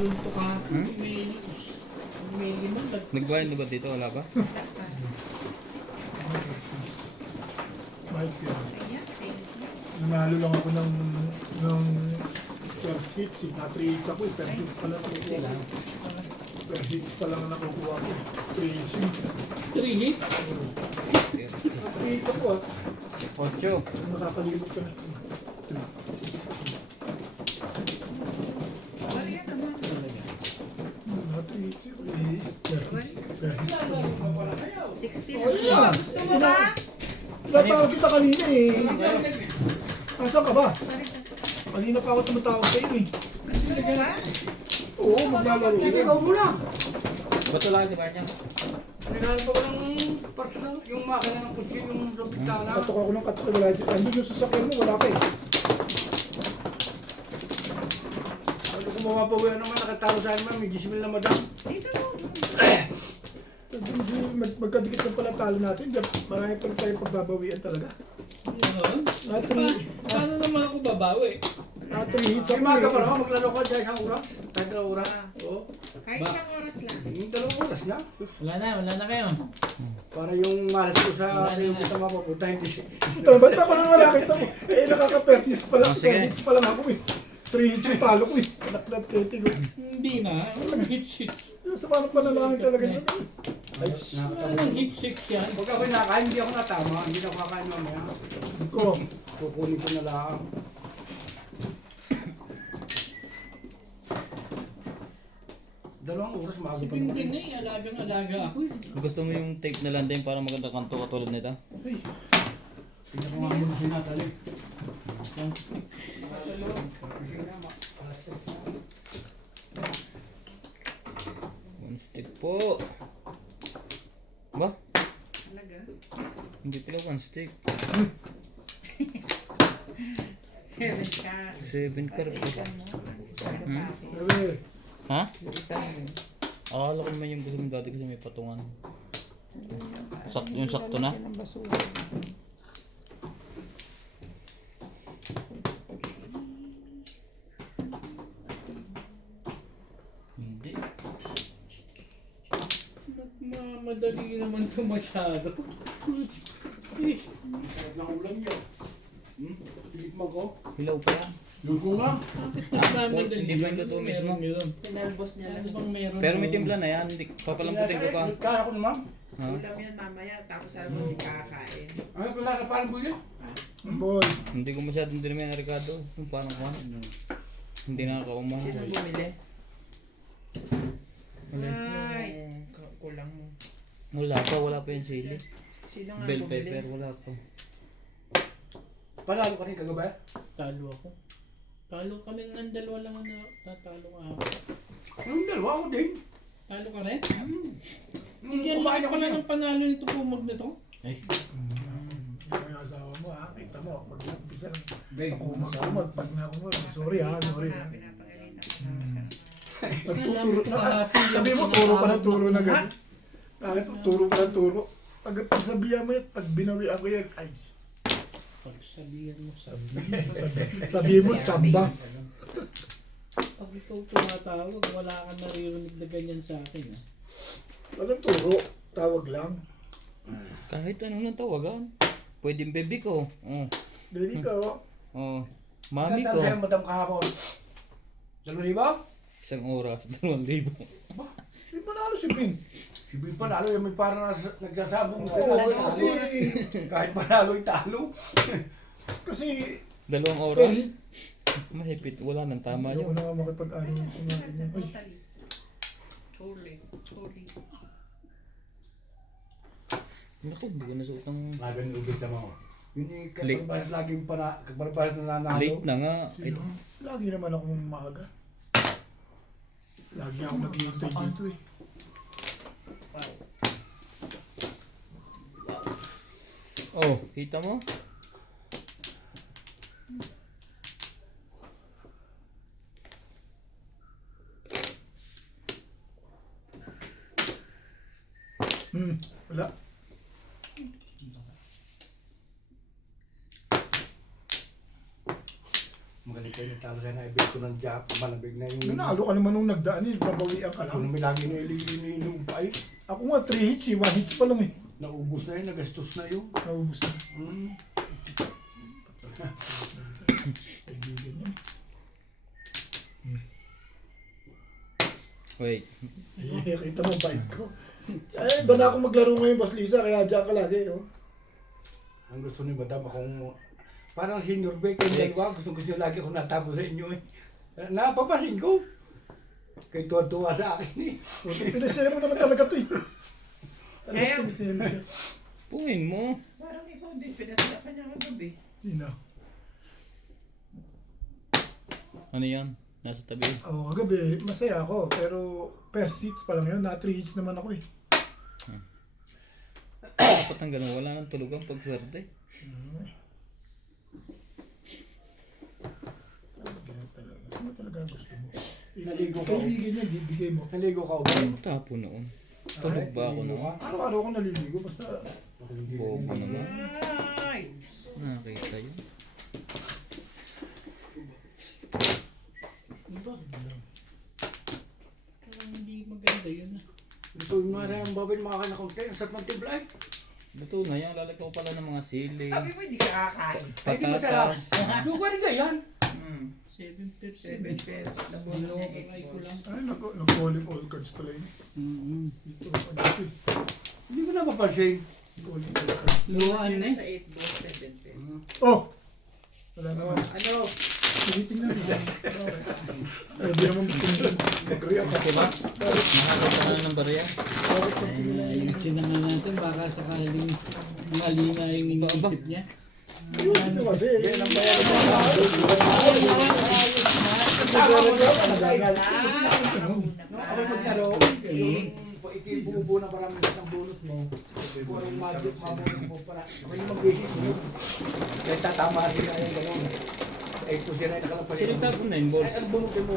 Nalunto ka. May limang Nagbayad na ba dito? Wala ba? Mahal yan. Nanalo lang ako ng first hit. Na 3 hits ako eh. Per hits pala sa sila. Per hits pa lang nakukuha ko. 3 hits yun. 3 hits? 3 hits ako ah. 8. Nakakalimot ka na. 3 hits yun. Per hits pa lang. 60 na. Gusto mo ba? Tinatawag kita kanina eh. Nasaan ka ba? Kanina pa ako tumatawag kayo eh. Gusto mo ba? Oo, maglalaro. Sige, ikaw muna. Ba't wala si Banyang? Naghahanap ako ng parts ng yung makina ng kutsi, yung lupitana. Katok ako ng katok. Wala dyan. Andun yung sasakyan mo, wala pa eh. Ano kung mapapawian naman, nakatalo sa akin, may 10,000 na madam. Dito mo. Magkadikit na pala talo natin. Marami pa rin tayong pagbabawian talaga. Paano naman ako babawi? Na 3 hits Sige, ako maga pa eh. naman, maglaro ka dyan isang oras. Kahit 2 oras. Oo. Kahit isang oras lang. Yung 2 oras na. Sus. Wala na kayo. Para yung malas ko sa yung kita mapapunta, hindi siya. Ito, ba't ako nang wala kita mo? Eh, nakaka-pertis pala. Oh, sige. Pertis pa lang ako eh. 3 hits yung talo ko eh. Naklat keti ko. Hindi na. Walang hits. Sa parang panalangin talaga yun. Ay, Walang hits yan. Pag ako nakain, hindi ako natama. Hindi na ako kakain mamaya. ko. Kukunin ko na lang. Dalawang oras maaga Si pa Bingbing naman. na eh. Alagang-alaga ako eh. Gusto mo yung tape na landing para maganda kanto katulad nito? Ay, Tingnan ko nga muna si Natalie. One stick po. Ba? Talaga? Hindi pala one stick. 7 ka. 7 car po. Ikan mo. Hmm? sabi, Ha? Ikan mo. Akala ko naman yung gusto mo dati kasi may patungan. Yung sakto na? Yan ang basura. Hindi. Madali naman ito masyado. Sarap ng ulam niyo. Pilit mo ko. Hilaw pa yan. Yung ko nga. Madali. Hindi ba yung totoo mismo? Pinalbos niya Ano lang. bang meron? Pero may timpla na yan. Hindi, papalamputin ko pa. Kaya ko naman. Ha? Ulam yan mamaya. Tapos sabi mo hindi kakain. Ano pala sa parang bulit? boy. Hindi ko masyadong din naman Ricardo. Yung parang kwan. Hindi nakakaumahan. Sino bumili? Ay. Kulang mo. Wala pa yung sili. Sino nga Bell bumili? pepper, wala pa. Panalo ka rin kagabi? Talo ako. Talo kami ng dalawa lang na tatalo ako. Anong dalawa ako din? Talo ka rin? Nung Yan kumain lang ako pala na. ng panalo nito pumag na to. Ay. Yung asawa mo ha, kita mo. Pag umpisa ng Beng. kumag, pag na kumag. Sorry ha, sorry ha. Pinapagalitan ka namin. Pagtuturo, sabi mo, turo pa ng turo na gano'n. Bakit turo pa ng turo? Pag sabihan mo yan, pag binawi ako yan, ay, Pagsabihan mo sa sabihin mo, tsamba. Pag ikaw tumatawag, wala kang naririnig na ganyan sa akin. Ha? Walang turo, tawag lang. Kahit ano nang tawagan. Pwedeng baby ko. Oh. Baby ko, Oh. Mami Kaya ko. sa'yo madam kahapon. 2,000? Isang oras, 2,000. di ba nalo si Bing? Si Bing panalo, yung may parang nagsasabong. Oo, kasi, Kahit panalo, italo. kasi, 2 oras. Mahipit, wala nang tama ayoko yun. na nga makipag-ano sa mga ganyan. Ay, Totally. Totally. Naku, hindi ko nasuotang Magan ubit naman ako. Hindi Late. kaparabas laging kaparabas na nanalo. late na nga. Ay, sino? Lagi naman ako maaga. Lagi ako naghihintay dito eh. oh, kita mo? Wala. Magaling kayo ni talaga na ibig ko ng Jap. Malamig na yung... Nanalo ka naman nung nagdaan eh. Babawian ka Ako lang. naman lagi iniinom pa eh. Ako nga 3 hits eh. 1 hits pa lang eh. Naubos na yun, nagastos na yun. Naubos na. Hmm. Kaibigan niya. Wait. Eh, kita mo bike ko. Eh, ba na ako maglaro ngayon, Boss Lisa, kaya dyan ka lagi, oh. Ang gusto ni Madam akong... Parang senior ba kayong dalawa. Gusto lagi akong natapos sa inyo eh. Napapasin ko. Kaya tuwa-tuwa sa akin eh. Pinasaya mo naman talaga to eh. Kaya- Pinasaya mo siya. Pungin mo. Parang ikaw din, pinasaya ka niya kagabi. Sino? Ano yan? Nasa tabi. Oo, kagabi, masaya ako. Pero per seats pa lang yun. Na 3 hits naman ako eh. Dapat ang ganun. Wala nang tulugan pag swerte. Ano talaga ang gusto mo? Naligo ka. Kaibigan niya, bibigay mo. Naligo ka ba? Ang tapo noon. Tulog ba ako noon? Araw-araw ako naliligo, basta... Bobo naman. Ay! Nakakita yun. Diba? Parang hindi maganda yun ah. Ito yung mga rin ang babay makakanakunti. Ang sarap ng tiblay. Luto na yan. Lalagyan ko pala ng mga sili. Sabi mo, hindi ka kakain. Ay, di masarap. Patatas. Sugar ka yan. 7 pesos. 7 pesos. Nabuno ng egg Binokay ko balls. lang. Ay, nag-calling all cards pala yun. Dito, ano ito eh. Hindi ko napapansin. Calling all cards. Luhaan na eh. Sa 8 balls, 7 pesos. Oh! Wala naman. Ano? Tinitingnan nila. Pwede naman mag-react ka. Diba? Nakakita ka na ng barya. Ayusin na nga natin baka sakaling mali na yung iniisip niya. Ayusin ko kasi. Yan ang bayaran mo. Ako maglaro. Yung bubuo na parang ng bunot mo. Kung yung magic, mamulong mo para. Ako yung mag-basis mo. Kaya tatama sila yung gano'n. Eh, kung sila yung nakalapas. Sino tapon na yung Ay, balls? ang bunutin mo.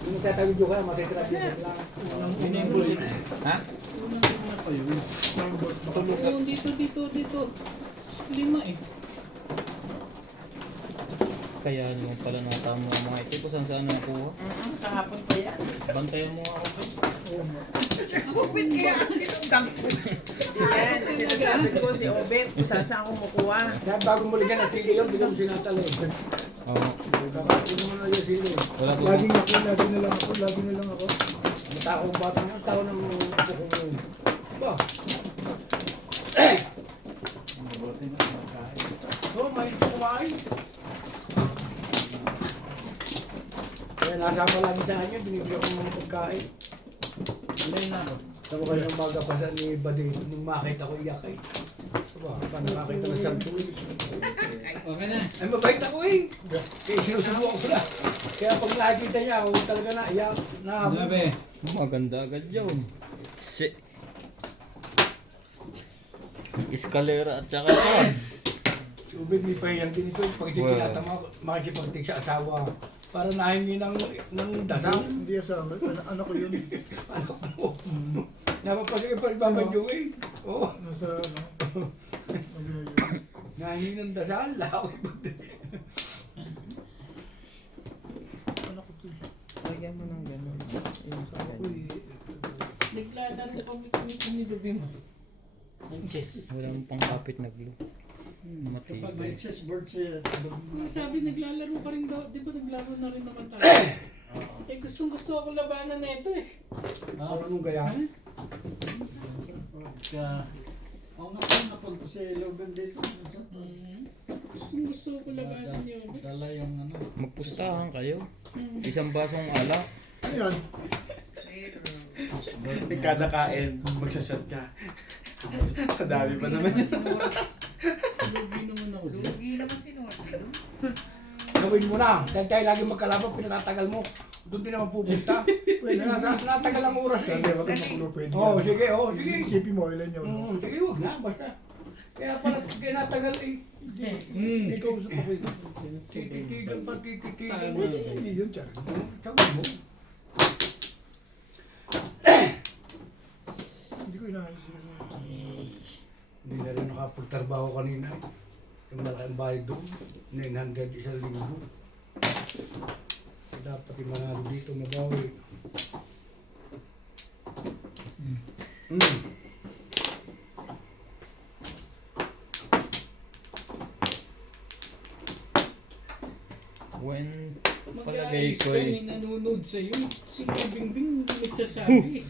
Yung nagtatawid ka, matitrap yun lang. Yun na yung balls. Ha? Unang una pa yun. Ang boss, baka Oo, dito. 5 eh. Kaya naman pala natamo ang mga ito. Kung saan nakuha. Kahapon pa yan. Bantayan mo ako. Obet kaya sinundang ko. Yan, ang sinasabi ko si Obet, kung saan ako kumukuha. Kaya bago mo ligyan ng sili yun, bigyan mo sinatali. Oo. Kakakunin mo na yung sili. Wala po. lagi na lang ako. Ang taong bata niya, ang tao ng puko mo yun. Ba? Oo, may kumain. Kaya nasama lagi sa kanya, binibigyan ko ng pagkain. Alay na ako. Sabi ko yung umaga pa sa ni Bading, nung makita ko iyak eh. Diba? Paano nakakita ng sampu? Okay na. Ay, mabait ako eh. Kaya sinusubukan ko na. Kaya pag nakikita niya ako, talaga na iyak. Sabi. Maganda agad yun. Escalera at saka yes. Si Ubed may pahiyang din ito. Pag hindi Well. kinatama, makikipagtig sa asawa. Para nahingi ng dasal. Hindi asama, anak ko yun. Ano mo? Napapasok yung pagbabadyo eh. Oo. Nasa ano. Nahingi ng dasal. Laway pa din. Anak ko to eh. Lagyan mo ng gano'n. Yung sa Ako ganyan. eh. Naglalaro kami minsan ni Ruby mo. Ng chess. Wala mo pang kapit na glue. Kapag Matibay. may chessboard siya. Sabi naglalaro ka rin daw. Di ba naglaro na rin naman tayo? Eh gustong gusto ako labanan na ito eh. Ano nung kaya? Oo nga po, napunta sa Logan dito. Gustong gusto ko labanan yun. Dala yung ano. Magpustahan kayo. Isang basong alak. Ano yan? Kada kain, magsashot ka. Sa dami pa naman. Lugi naman ako. Lugi naman si Norton. Gawin mo na. Dahil tayo lagi magkalaban, pinatatagal mo. Doon din naman pupunta. Pwede na, natagal ang oras eh. Sabi, wag kang makulo, pwede Oo, yan. sige, oo, sige. Isipin mo, ilan yun. no? Sige, wag na, basta. Kaya pala, kinatagal eh. Ikaw gusto ko ito. Tititigan pa, tititigan. Hindi yun, Char. Tsaka mo. Hindi ko inaayos yun. Hindi na rin nakapagtrabaho kanina. Yung malaking bayad doon. 900 isang linggo. Dapat yung manalo dito, mabawi. When palagay Mag-aayos ko ka, eh. may nanonood sa'yo. Si Bingbing nagsasabi.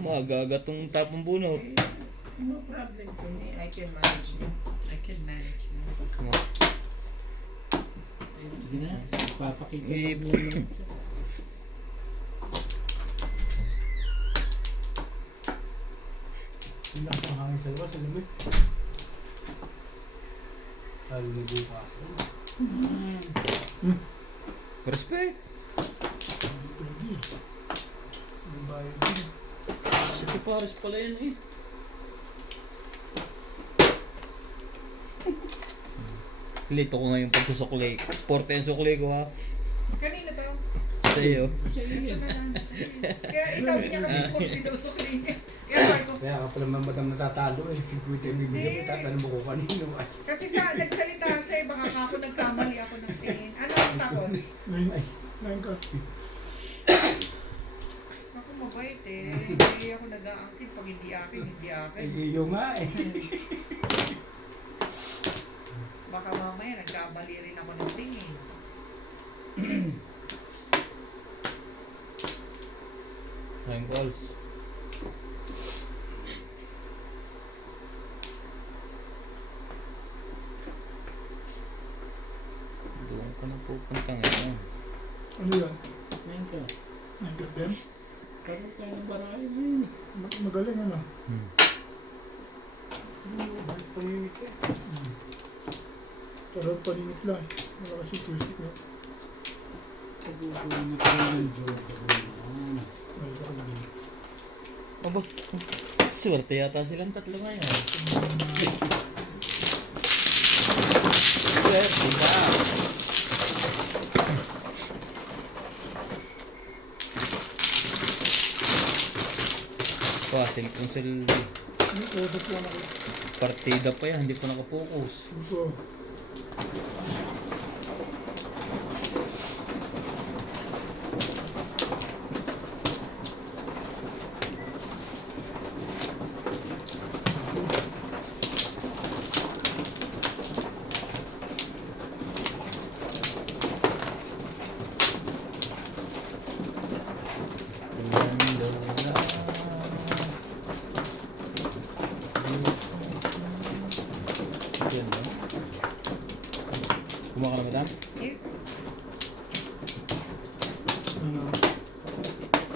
Maaga tong tapong bunot. No problem po ni. I can manage you. I can manage you. Sige na, papakita Eh, mo naman. Hindi ako hangin sa labas, alam mo eh. Lalo na bukas. Respect. Pwede. May bayad din. Si Paris pala yun eh. Lito ko ngayon pag susuklay. Porte yung suklay ko ha. Kanina to. Sa iyo. Sa'yo yan. Kaya isabi niya kasi 40 daw sukli niya. Kaya sabi ko, Kaya ka pala madam natatalo eh. 50 yung bibigyan mo, tatanong mo ko kanino ay. kasi nagsalita siya eh, baka ako nagkamali ako ng tingin. Ano ang takot? Ngayon ka. Ako mabait eh. Hindi ako nag-aangkin. Pag hindi akin, hindi akin. Hindi yung nga eh. Baka mamaya nagkamali rin ako ng tingin. Time calls. Doon ka na pupunta ngayon. Ano yan? Ngayon ka. Ngayon ka din? Karoon tayo ng barahay ngayon. Magaling ano? Balik panimik eh. Parang palinit lang. Wala kasi twistic na. Pag-uuwi na tayo ng joke. Ay, baka lang. Aba, swerte yata silang tatlo ngayon. Swerte ba? Pasil kung sil Ano ko? Ba't lang ako? partida pa yan, hindi pa nakapokus. Ito. Yan ba? Kumaka na madam? Eh, Ano?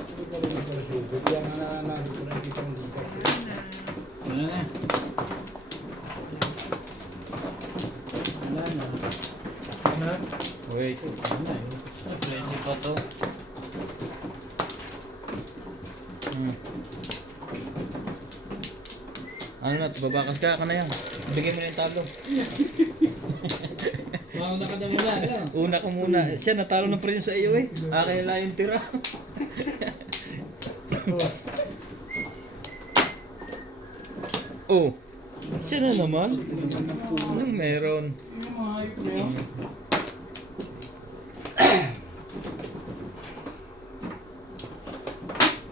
Hindi ka rin pala sugat. Kaya nga nananalo ko na dito ang discount. Wala na. Wala na. Ano? Wait, Wala na. Friendship pa to. Ano na, babakas ka na yan. Bigyan mo na yung talo. Mauna ka na muna. Ano? Una ka muna. Siya, natalo ng presyo sa iyo eh. Akin lang yung tira. Oh, siya na naman. Anong meron? Yung mga hayop na yun.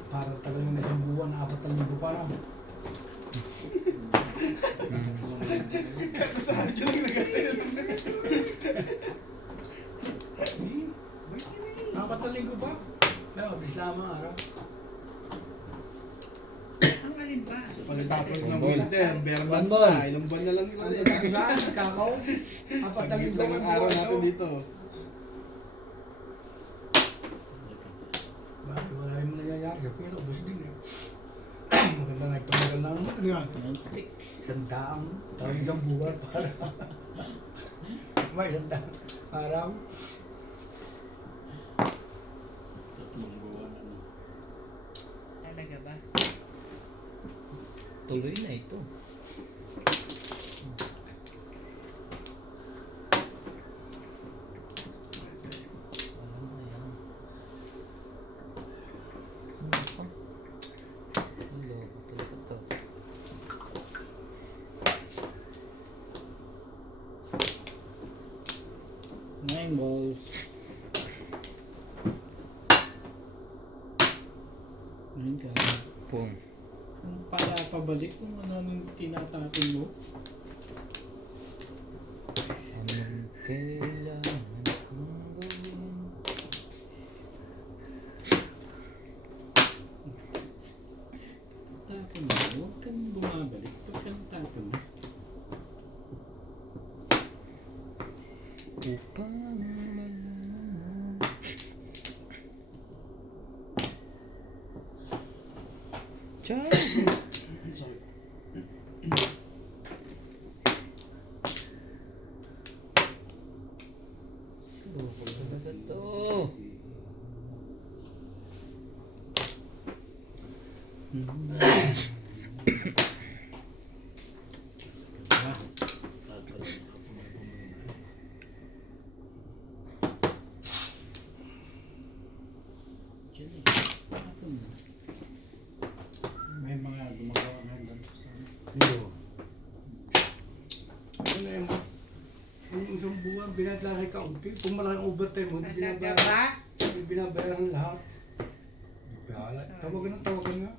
Parang tagal yung isang buwan, 4,000 pa lang. Saan ka lang nagatay? 4,000 pa? Kaya mabilis lamang araw. ang alin ba? Pagkatapos ng Ball. winter, bare months Ball. na. Ilang buwan na lang yun. Ang kasi saan, kakao? Pagkit 4,000 lang ang araw natin dito. Bakit wala rin mo nangyayari sa pino, ubus din eh. Maganda nga itumagal lang. Ano yan? Non-stick. Isang daang, tawag isang buwan para. May isang daang araw. Talaga ba? Tuloy na ito. Alam na yan. Ano pa? Loko talaga to. Nine balls. Yun ka. Pum. Kung para pabalik kung ano yung tinatapin mo. Anong kailangan kong gawin? Tapin mo, huwag kang bumabalik. Huwag kang tapin mo. Upang malaman mo. Chay! Ito. May mga gumagawa ng ganito sa Ano yung isang buwan, binatlaki ka unti. Kung malaking overtime mo, hindi Talaga binabayaran. ba? Hindi binabayaran lahat. Tawagan nga.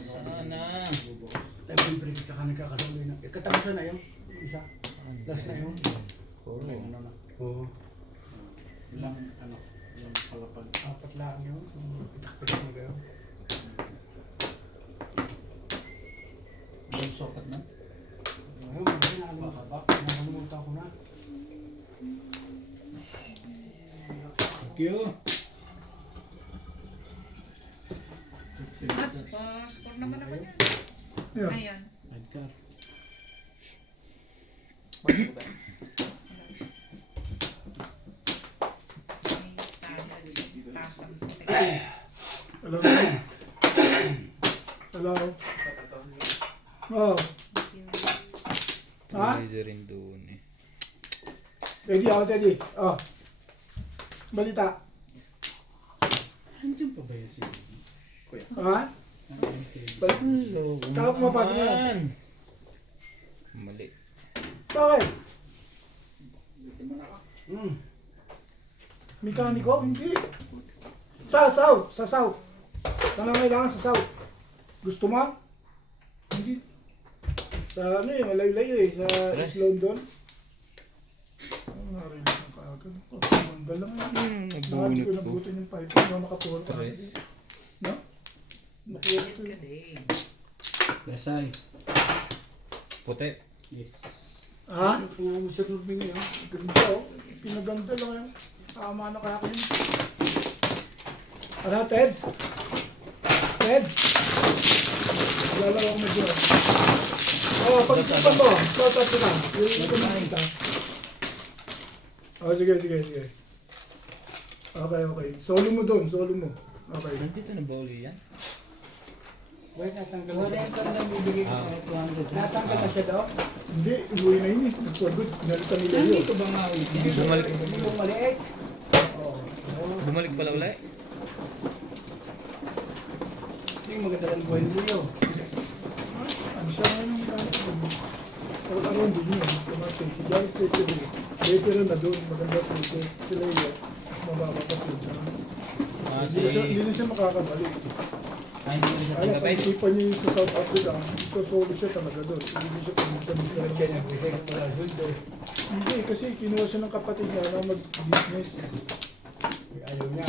Sana. Libre ka ka nagkakasali na. Katapusan na yun. Isa. Last na yun. Puro. Oo. ilang palapag. Apat lang yun. Pitak-pitak na kayo. Ilang sokat na? Ayun, nakalimutan ko na. Thank you. Mats, score naman ako niyan. Yeah. Ayan. Edgar. Tasang. Hello. Hello. Oh. Ha? Pwede rin doon eh. Ready ako, ready. Oh. Balita. Andiyan pa ba yan si Ha? Hello, Saan pumapasok yan? Mali. Bakit? Hmm. Mekaniko? Hindi. Sasaw. Nangangailangan sasaw. Gusto mo? Hindi. Sa ano eh, malayo-layo eh. Sa East London. Ang narinig ng kaagad. Manggal lang yan. Nakati ko Nabunot ko. nabutin yung pipe. Hindi ako nakapuro ka. Tres. No? Napuro ko yun. Galing. Yasay. Puti. Yes. Ha? Pinamusat mo bigay ha. Ganda oh. Pinaganda lang yan. Tama na kaya ko yun. Ano, Ted? Ted? Lalawang mo dyan. Oh, pag-isipan mo. Shoutout ko lang. Yung kumikita. Oh, sige. Okay. Solo mo doon, solo mo. Okay. Nandito na ba uli yan? Wait, natanggal Wala na yung kanilang bibigay ko kahit 200. Natanggal na siya daw. Hindi, umuwi na yun eh. Nagpagod. Pinalitan nila yun. Nandito ba nga ulit yan? Bumalik. Yung maliit. Oo. Bumalik pala uli? Yung maganda lang buhay nila yun. Ano siya ngayon? Araw-araw din yun. Tumatay. Tigalis straight to the veteran na doon. Maganda sila yun. Mas mababa pa sila. Hindi na siya makakabalik. Hindi ko siya Kaya tanggapin. pag-isipan niyo yung sa South Africa, ito solo siya talaga doon. Hindi siya pumunta Kaya nag-resign ng mga suldo. Hindi, kasi kinuha siya ng kapatid niya na mag-business. Ayaw niya.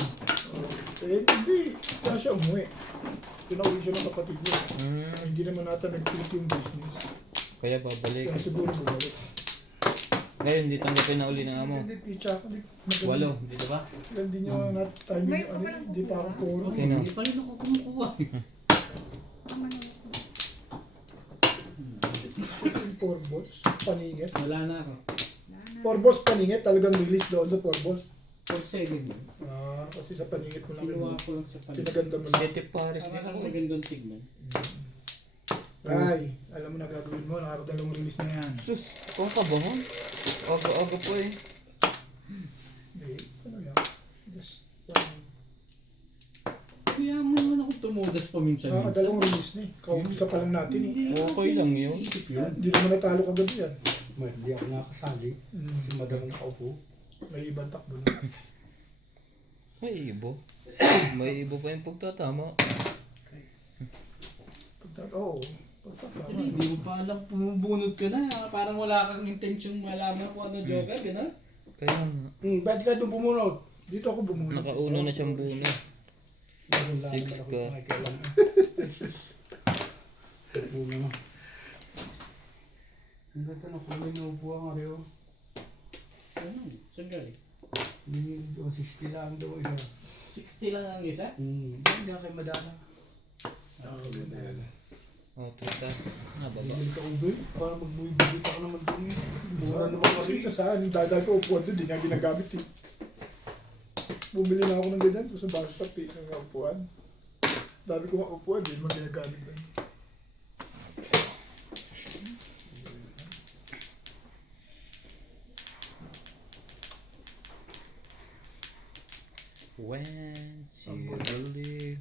Hindi. Kaya siya umuwi. Pinauwi siya ng kapatid niya. Hmm, Hindi naman nata nag-click yung business. kaya babalik. Kaya siguro bumalik. Ngayon, hindi tanggapin na uli ng amo. Hindi, picha ako. 8, dito ba? Hindi nyo timing. May pa palang Hindi pa ako puro. Okay na. Hindi pa rin ako kumukuha. Yung 4 balls, paningit. Wala na ako. 4 balls paningit, talagang release doon sa 4 balls. For 7 yun. Kasi sa paningit mo lang Kinuha yun. ko lang sa paligid. Pinaganda mo lang. City Paris Para din kang ako. magandang tignan. Ay, alam mo na gagawin mo, nakakadalawang release na yan. Sus, kung ka ba mo? Aga-aga po eh. Hindi, ano yan. Just, Kaya mo naman ako tumudas paminsan-minsan. nakakadalawang release na eh. Kaumpisa pa lang natin eh. Okay lang yun. Isip yun. Hindi naman natalo kagabi yan. Hindi ako nakasali. Si madam nakaupo. may ibang takbo na. May ibo. May ibo pa yung pagtatama. Oo. Pagtatama. Hindi mo pa alam, pumubunod ka na. Parang wala kang intensyong malaman kung ano joke, gano'n? Kaya nga. Ba't di ka doon bumunod? Dito ako bumunod. Nakauna na siyang buno. Meron lang 6 ako ka. nakikailan. Buno na. Ang ganda na kulay na upuan nga rin. Ano? Saan galing? Hindi 60 lang daw isa. 60 lang ang isa? Hindi nga kay Madana. Oo, ganda yan. Oh, tuta. Nababa. Bibili ka ube. Para magbuibigit ako naman dun eh. Mura naman kasi. Kasi saan, dadag ko upuan doon, di nga ginagamit eh. Bumili na ako ng ganyan, doon sa bus stop eh, ng upuan. Dami ko nga upuan, di naman ginagamit na. When you believe.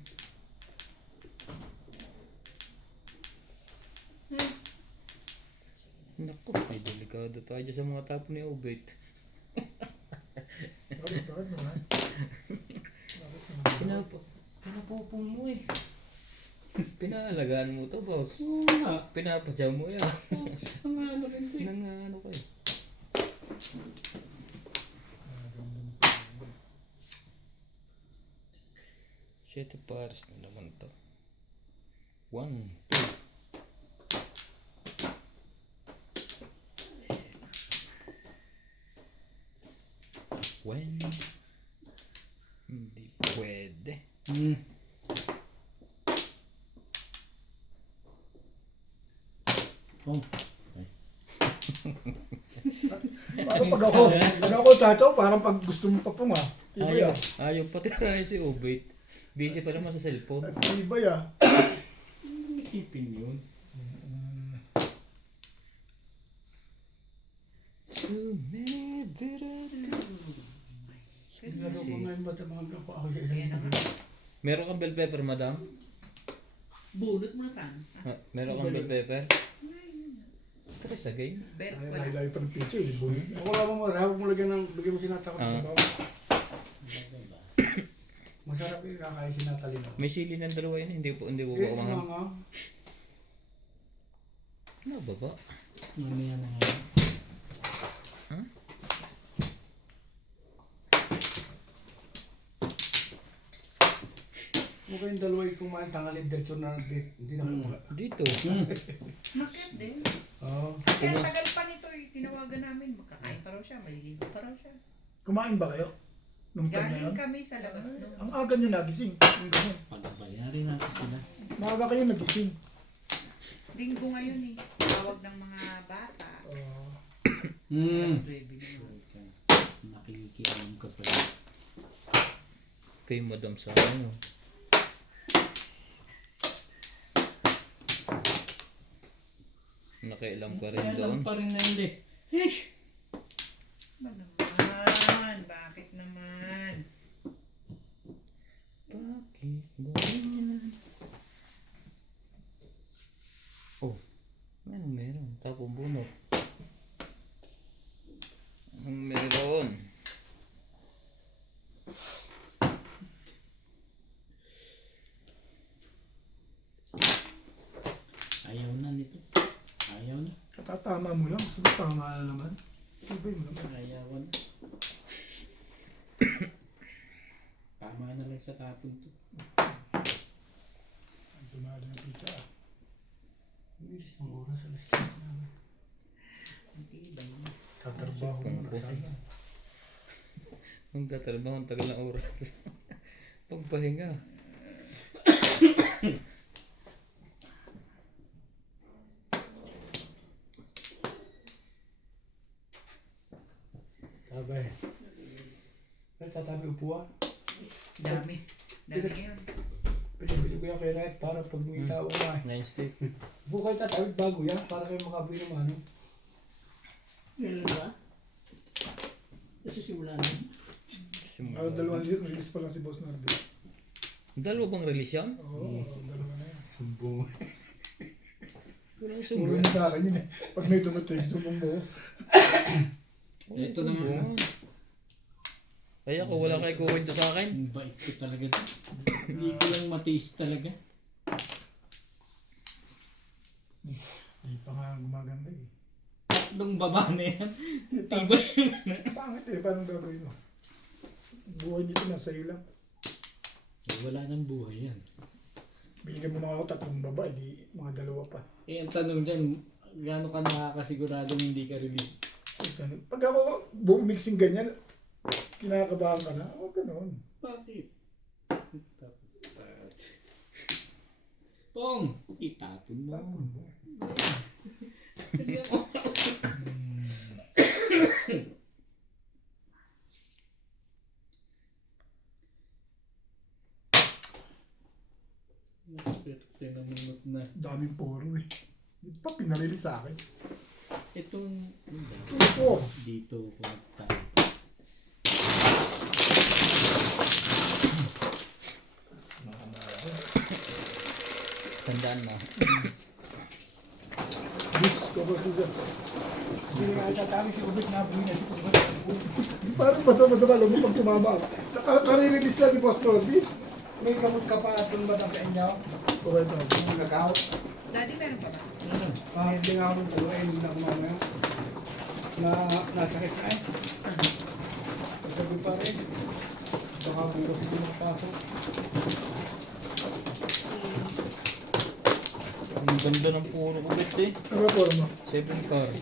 Naku, may delikado tayo dyan sa mga tapo ni Obet. Bakit naman? Pinapupong mo eh. Pinaalagaan mo to, boss. Oo nga. Pinapadyaw mo yan. Ang ano rin ko eh. Nang ano ko eh. Siete pares na naman to. 1, 2. When hindi pwede. Oh. Parang pag ako tataw, parang pag gusto mo pa puma. Ibay Ayaw, ah. ayaw patirahin si Obet. Busy pa naman sa cellphone. Ibay ah. Anong isipin yun? Too many bitter Laro ko ngayon ba mga gapo ako sa Ayan isang naman. Meron kang bell pepper, madam? Bunot mo na saan? Meron kang bell pepper? Tara sa game. Bet, Ay, wala. layo pa ng picture eh. Bulit. Ako wala mo mara, huwag mo lagyan ng, bigyan mo sinatakot sa bawah. Masarap yung kakain sinatalino. May sili ng dalawa yun, hindi po ba Eh, umangan? mga, Nababa. Mamaya na nga. huwag kayong dalawa yung kumain tangalid diretsyo na hindi na kumain. Dito. Market din. Oo. Kasi ang tagal pa nito eh. Tinawagan namin. Magkakain pa raw siya. Maliligo pa raw siya. Kumain ba kayo? Nung time na Galing yun? kami sa labas doon. Ang aga nyo nagising. Yung ganun. Pagbayarin natin sila. Maaga kayo nagising. Linggo ngayon eh. Tawag ng mga bata. Hmm. Baby naman. Nakikialam ka pa. Kay madam sa ano. Nakailam ka rin doon. Alam pa rin na hindi. Eh! Ba naman? Bakit naman? Bakit ganyan? Oh, meron. Tapong bunot. Meron. Ayaw na nito. Ayaw na. Katatama mo lang. Gusto mo tama na naman. Ibay mo naman. Ayaw na. Tama na lang sa tapon to. Ang sumali ng pizza ah. Bilis ng oras alas 10 namin. Hindi ba yun? Katrabaho mo Pangko. nagsaya. Ang tatrabaho, ang tagal ng oras. Pagpahinga. Sabay. Tatabi upuan. Dami. Dami ngayon. Pinibili ko yan kay Red para pag may tao ka. 9 stick. Huwag kayo tatawid bago yan para kayo makabuhi ng ano. Ganun ba? Kasi simula na. Dalawang release pa lang si Boss Nardi. Dalawa bang release yan? Oo, dalawa na yan. Sumbong. Pero ang Puro sumbong. yun sa akin yun eh. Pag may tumatay, sumbong mo. Ito Ito naman. naman. Kaya ko wala kayo kukwento sa akin. Ang bait ko talaga. Hindi ko lang matiis talaga. Di pa nga gumaganda eh. Tatlong baba na yan. Tibay. Pangit eh, paano gagawin mo? Buhay nito nasa iyo lang. Wala nang buhay yan. Binigyan mo na ako 3 baba, di mga 2 pa. Eh, ang tanong dyan, gaano ka nakakasiguradong hindi ka release? Pag ako buong mixing ganyan, kinakabahan ka na. Huwag ganun. Bakit? Pong! Itapon mo. Tapon mo. Mas swerte na minute na. Daming poro eh. Di pa pinarili sa akin. Itong... Puro. Dito ko nagtayo. Tandaan mo. Bis, cover ko dyan. Hindi nga tatami si Ubit na bumina si Ubit. Parang basa-basa ba lang mo pag tumama. Nakaka-release lang ni Boss Norby. May gamot ka pa at ba sa inyo? Okay ba? Ang nagaw. Daddy, meron pa ba? Hindi nga ako puro hindi na kumamaya. Nasakit na eh. Pagkabi pa rin. Baka bukas hindi makapasok. Ang ganda ng puro ko bet eh. Ano poro mo? 7 car.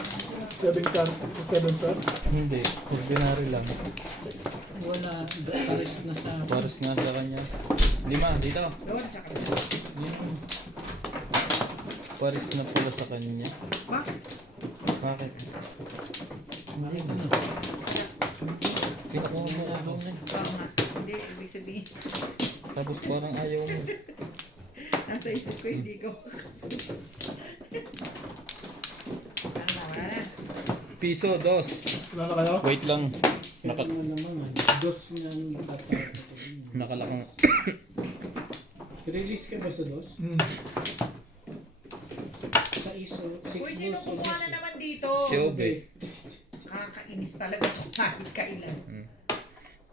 7 car, 7 car. Hindi, ordinary lang. Wala. Paris na sa... Pares nga sa kanya. 5, dito. Doon, tsaka na. Yan. Pares na pala sa kanya. Bakit? Bakit? Bakit ano? Kinukuha mo na doon eh. Oo nga. Hindi, ibig sabihin. Tapos parang ayaw mo. Nasa isip ko, hindi ko. Wala na. Piso, 2. Wala na kayo? Wait lang. Pero naman, dos nga ang tatawag. Nakalakang. Release ka ba sa dos? Sa iso, 6 Uy, sino balls o kumuha na dos? naman dito? Si Obe. Nakakainis talaga ito kahit kailan.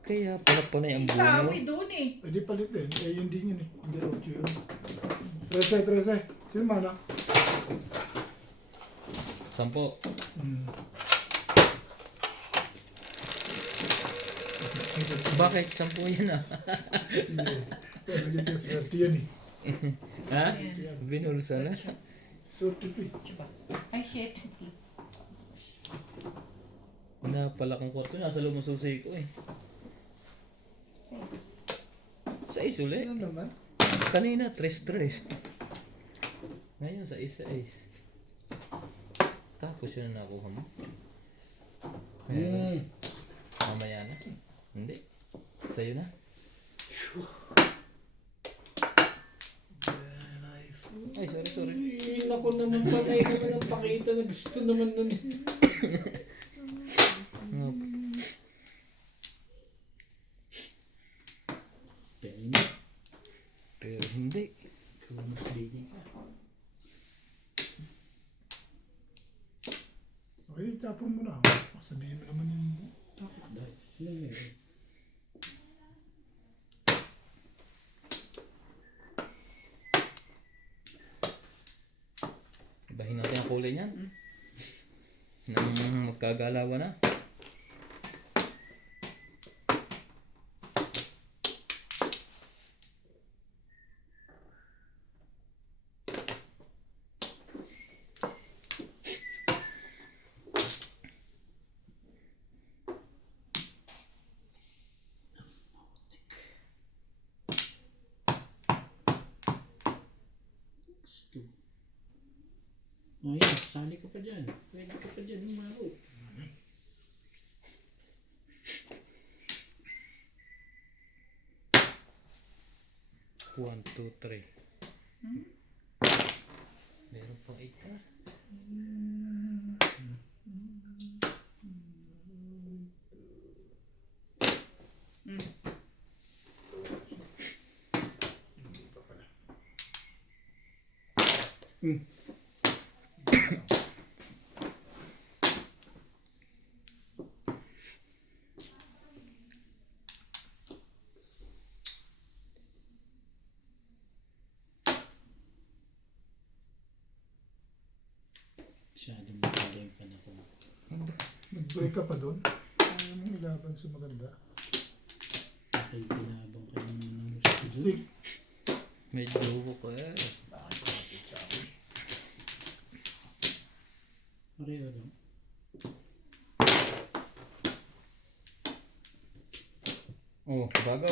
Kaya pala panay ang buo. Isawi doon eh. Pwede palit eh. Eh, yun din yun eh. Hindi 8 yun. 13. Sino mana? 10. Bakit? 10 yan ah. Pero yun yung swerte yan eh. Ha? Binulsa na. Swerte ko eh. Ay, shit. Napalakang kwarto. Nasa loob ng susi ko eh. 6 ulit. Ano naman? Kanina, 3. Ngayon, 6. Tapos yun na nakuha mo. Mamaya na. Hindi. Sa'yo na. Ay, sorry. Ay, naku naman pala. Ay, naman ang pakita na gusto naman nun. Pero hindi. Ikaw mas lady ka. Okay, tapon mo na. Sabihin mo naman yung... Ano yun? Ibahin natin ang kulay niyan. Nang magkagalawa na. Gusto. O yan, sali ka pa dyan. Pwede ka pa dyan umabot. One, two, three. Meron pang 8 ka. Break ka pa doon. Ano mo ilaban sa maganda? Ay, pinabang ka naman ng gusto. Stick. Medyo ko eh. Pareho lang. Oh, bago.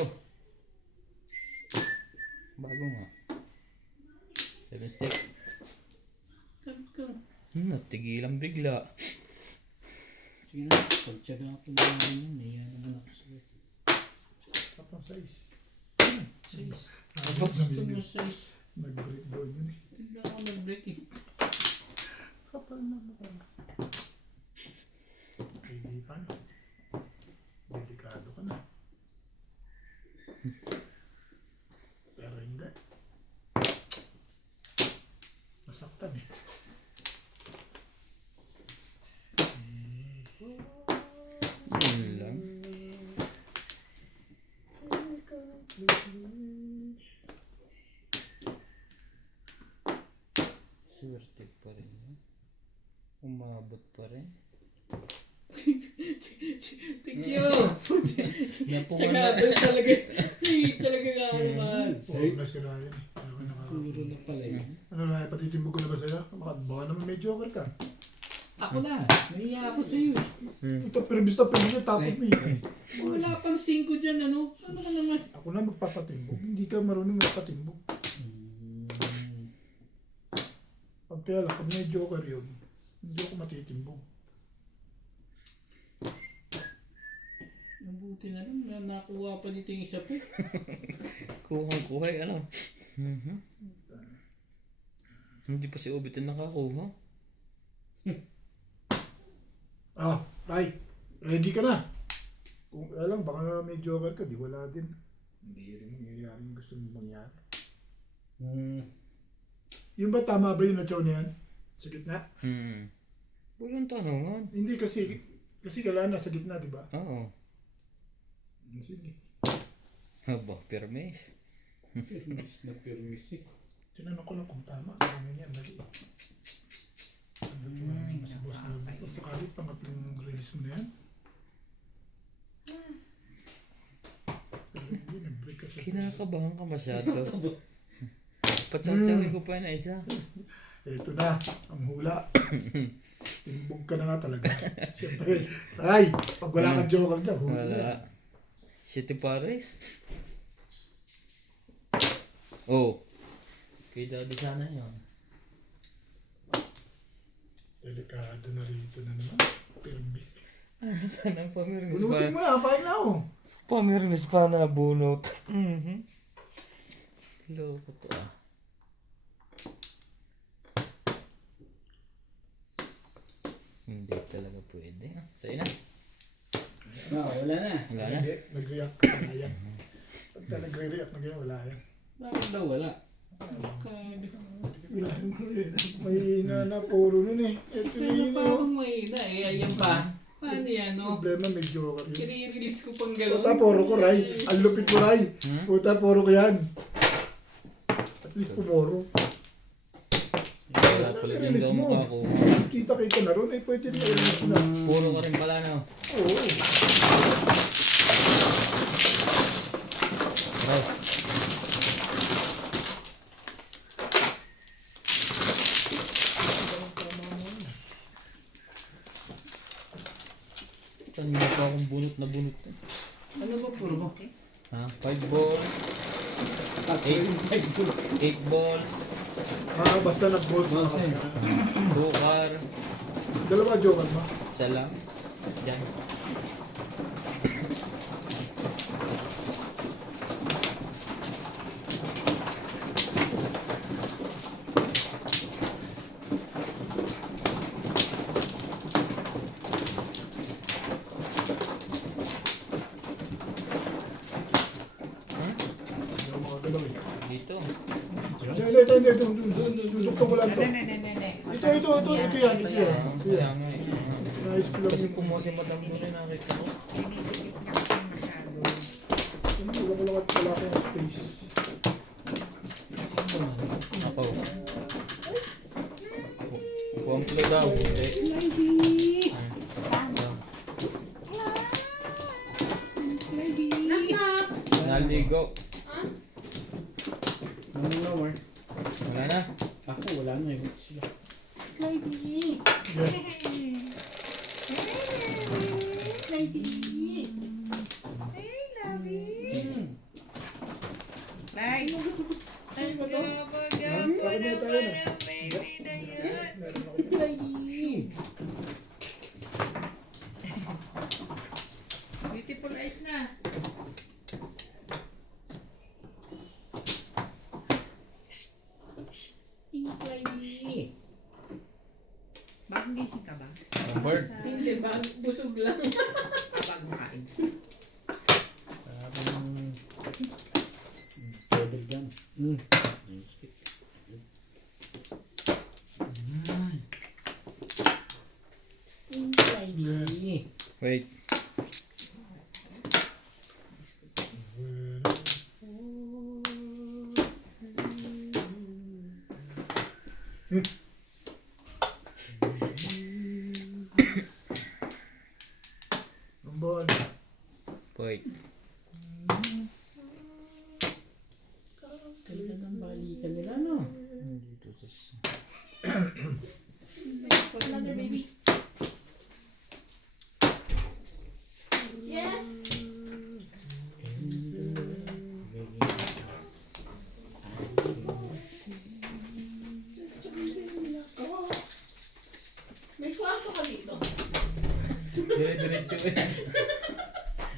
Bago nga. 7 stick. Sabi ko, Natigilan bigla. sige na, pagtsaga ako na yun, yan naman ako sa Tapang size. size. Sabot Gusto na mo size. Nag-break doon yun eh. Tignan ako nag-break eh. Kapal na mo ka. Hindi pa no. Delikado ka na. Pero hindi. Masaktan eh. Yun lang. Swerte pa rin. Umabot pa rin. Thank you! Sagado talaga. Talaga nga ako naman. Oo, na sila yun eh. Puro na pala yun. Ano na, patitimbog ko na ba sa'yo? Baka naman may joker ka. Ako na. Nahiya ako sa'yo. Ito, permis na tapos mo eh. Wala pang 5 dyan, ano? Ano ka naman? Ako na magpapatimbog. Hindi ka marunong magpatimbog. Pag kaya lang, pag may joker yun, hindi ako matitimbog. Mabuti na lang na nakuha pa dito yung isa po. Kuhang-kuha ano. Hindi pa si Obit ang nakakuha. Ah, Ray, ready ka na. Kung alam, baka may joker ka, di wala din. Hindi rin mangyayari yung gusto mong mangyari. Yung ba tama ba yung na-chow na yan? Sa gitna? Walang tanongan. Hindi kasi kailangan nasa gitna, di ba? Oo. Sige. Haba, permis. Permis na permis eh. Tinanong ko lang kung tama. Ano yan, mali. Ano ba mas boss na ito? Sakali, pangatlong release mo na yan. Pero hindi, nag-break ka sa... Kinakabahan ka masyado. Patsatsawi ko pa na isa. Ito na, ang hula. Timbog ka na nga talaga. Siyempre, ay, pag wala kang joker dyan, hula. Wala. City Paris. Oh. Kay Daddy sana yun. Delikado na rito na naman. Permis. Sana pamirmis Bunutin pa. mo na, pahin na ako. Pamirmis pa na bunot. Loko to ah. Hindi talaga pwede. Sa'yo na. Wala na. Wala na. Hindi, nag-react ka na yan. Pagka nagre-react na ganyan, wala yan. Bakit daw wala? Wala yan. May na puro nun eh. Ito na Ano yun. pa akong mahina eh. Ayan pa. Paano yan no? Problema, may joker yun. I-release ko pang gano'n. Puta, puro ko, Ray. Ang lupit mo, Ray. Puta, puro ko yan. At least pumoro. Wala pala din daw mukha ko. Kita-kita na ron. Eh, pwede na i-release mo na. Puro ka rin pala no. Oo. Right. Saan mo pa akong bunot na bunot eh. Ano ba puro mo? Ha? 5 balls. 8 balls. Ah, basta nag-balls na kasi. 2 car. Dalawa joker mo. Isa lang. Diyan. Yung mga galaw eh. Dito. Hindi. Dudukto ko lang to. Ito yan. Ito yan. Kaya nga eh. Nice ko lang Kasi yung kumuha si Madam Muna nakita ko. wala ko lang at wala akong space. Ako. Kumplo daw. Hindi. Naligo. Ano nga, Mar? Wala na. Ako, wala na. Iwan sila. Lady. Lady. Hey, Labi. Lai. Saan ba to? Sabi niya tayo na. Beautiful eyes na. Bagong gising ka ba? Bird. Hindi ba? Busog lang. Bagong kain. Parang... Table gun. Stick. Wait. Ambon. Wait. Ganda ng balikan nila, no? Dito sa... Another baby. Yes. May kwarto ka dito. Dire-diretso eh.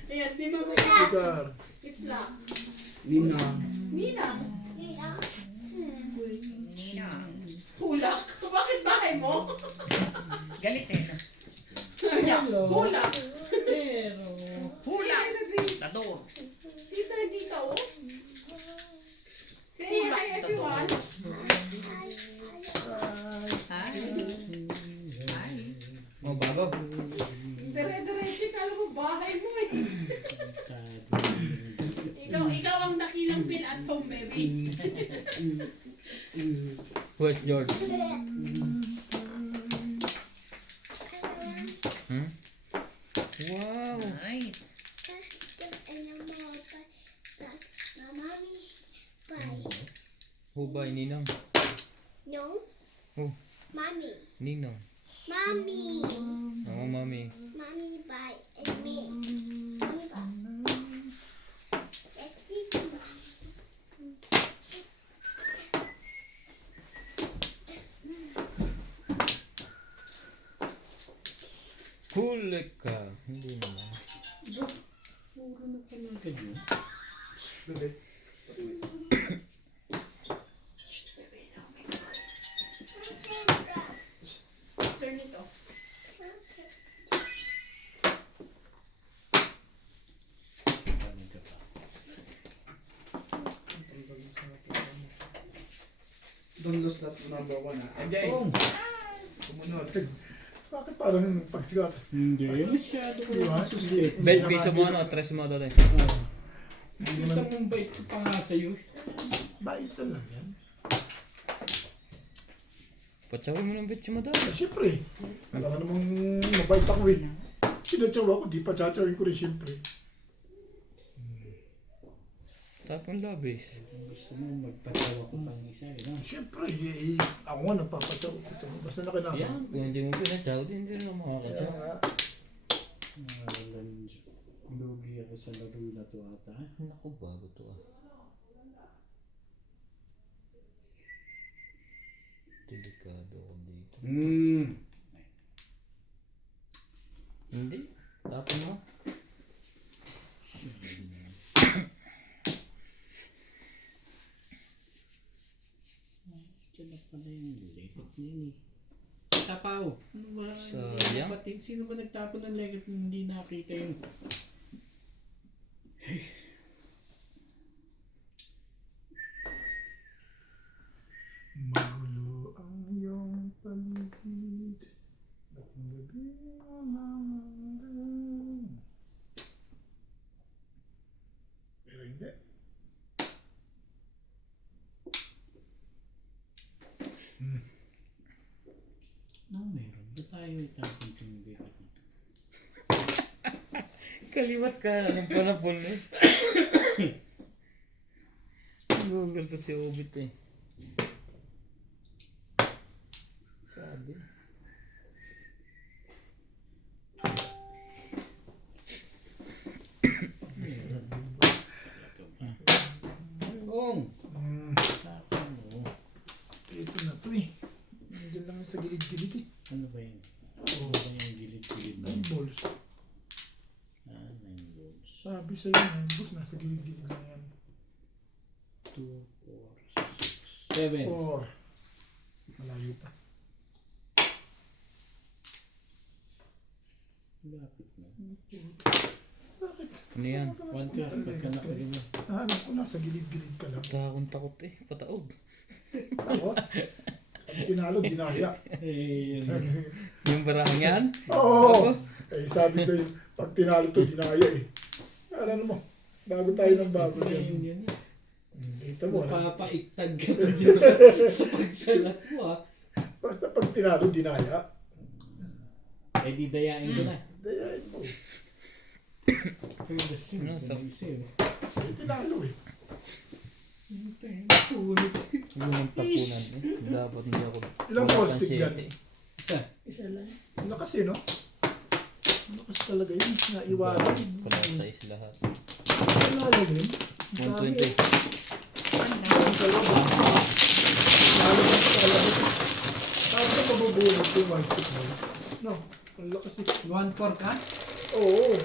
Ayan, di ba may Lugar. It's locked. Nina. Nina, Nina. hulak. Bakit bahay mo? Galit eh. Hulak. Pero... Hula. Tador. Dito, dito, oh. Say hi, everyone. Hi. Hi. Oh, bago. Dire-diretso, kala mo bahay mo eh. Ikaw ang dakilang feel at home, baby. Where's George? Hmm? Wow. Nice. Who by Ninong? No. Who? Mommy. Ninong. Mommy. Oh, mommy. Mommy bye and me. Mommy bye. Let's eat bye. Huli ka. Hindi naman. Puro na pala ganyan. Turn it off. Don't lose that number one, ha? And then, Oh, sumunod. Bakit parang pagkat? hindi. Masyado ko yung asuslit. Bet, piso mo ano, tres mo doon. Kita mong bait ko pa nga sa'yo. Baitan lang yan. Patsawin mo ng bet mo doon. Siyempre, wala ka namang mabait ako eh. Sinatsawa ko, di pa tsatsawin ko rin siyempre. Tapon labis. Gusto mo magpatawa ko pang isa, eh, no? Siyempre, ako nga nagpapatsawa ko ito. Basta nakinaka. Yan, kung hindi mo pinatsaw, hindi rin ako makakatsaw. Lugi ako sa laro na to ata. Naku, bago to ah. Delikado ako dito. Hindi. Tapon mo. Diyan na pala yung lekot na yun eh. Tapaw. Ano ba? Sayang. Kapatid, sino ba nagtapon ng lekot na hindi nakita yun? Magulo ang iyong paligid. Dating gabi mamamalang. Pero hindi. No, meron. Ba't tayo itapon yung lekot nito? Kaliwat ka. Anong panapon eh? Google to si Obit eh. Sabi. Ong! Ito na to eh. Nandiyan lang sa gilid-gilid eh. Ano ba yun? Oo. Ano ba yung gilid-gilid na? 9 balls. 9 volts. Sabi sa'yo 9 balls, nasa gilid-gilid lang yan. 2, 4, 6, 7. 4. Malayo pa. Lapit na. Bakit? Ano yan? 1 ka, pagka nakaganyan. Alam ko nasa gilid-gilid ka lang. Takot eh. Pataog. Takot? Pag tinalo, dinaya. Eh, yun. Yung barang yan? Oo! Eh, sabi sa'yo, pag tinalo to, dinaya eh. Alam mo, bago tayo ng bago Yun, yan. yun. Kita mo, alam. Mapapaiktag ka pa dyan sa pagsalat mo ah. Basta pag tinalo, dinaya. Eh di dayain ko na. Dayain mo. Pero that's yun. Ano, sa- Eh, tinalo eh. Punit. Yung ang tapunan eh. Dapat hindi ako. Ilang wala post-it kang yan? siyete. Isa. Isa lang. Lakas eh, no? Lakas talaga yun. Naiwanan. Pala size lahat. Lalo din. 120. Lalo din talaga. Saan ka mabubulot yung one stick mo? No, ang lakas eh. 1-4 ka? Oo.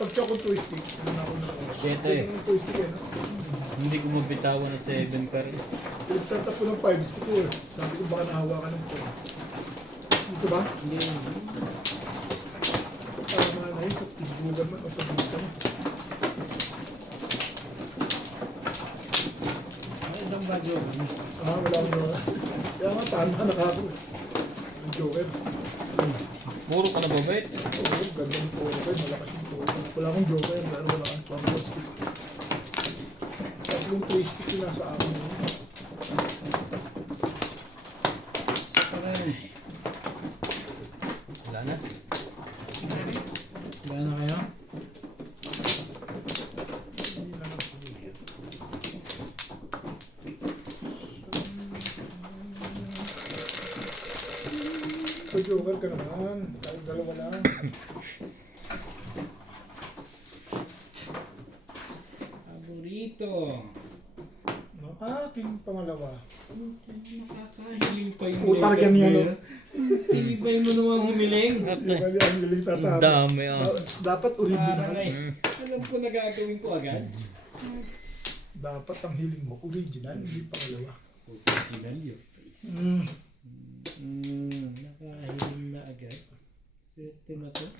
Pag siya kung two stick, ano na ako na ako. Siyete eh. Yung two stick eh, no? Hindi ko mabitawan ng 7 per. Nagtatapo ng 5 stick ko eh. Sabi ko baka nahawakan ng 4. Dito ba? Hindi. Tama na yun. Sa tigugan mo o sa buta mo. Ay, isang badyo. Ah, wala akong nawa. Kaya nga, tama na ka ako. Ang joker. Puro ka na ba, Bet? Oo, ganda ng joker. Malakas yung joker. Wala akong joker. Pero wala akong spam stick. Tatlong 3 stick yung nasa akin. Wala na. Wala na kayo? Hindi lang ang sinihit. So, joker ka naman. Kahit dalawa lang. Paborito. No? Aking pangalawa. Nakakahiling pa yung Puta ka niya, no? Tinibay mo naman humiling. Hindi mali ang hiling Ang tatama. dami ah. Dapat original. Parang alam ko na gagawin ko agad. Dapat ang hiling mo original, hindi pangalawa. Original your face. Nakahiling na agad. Swerte na to.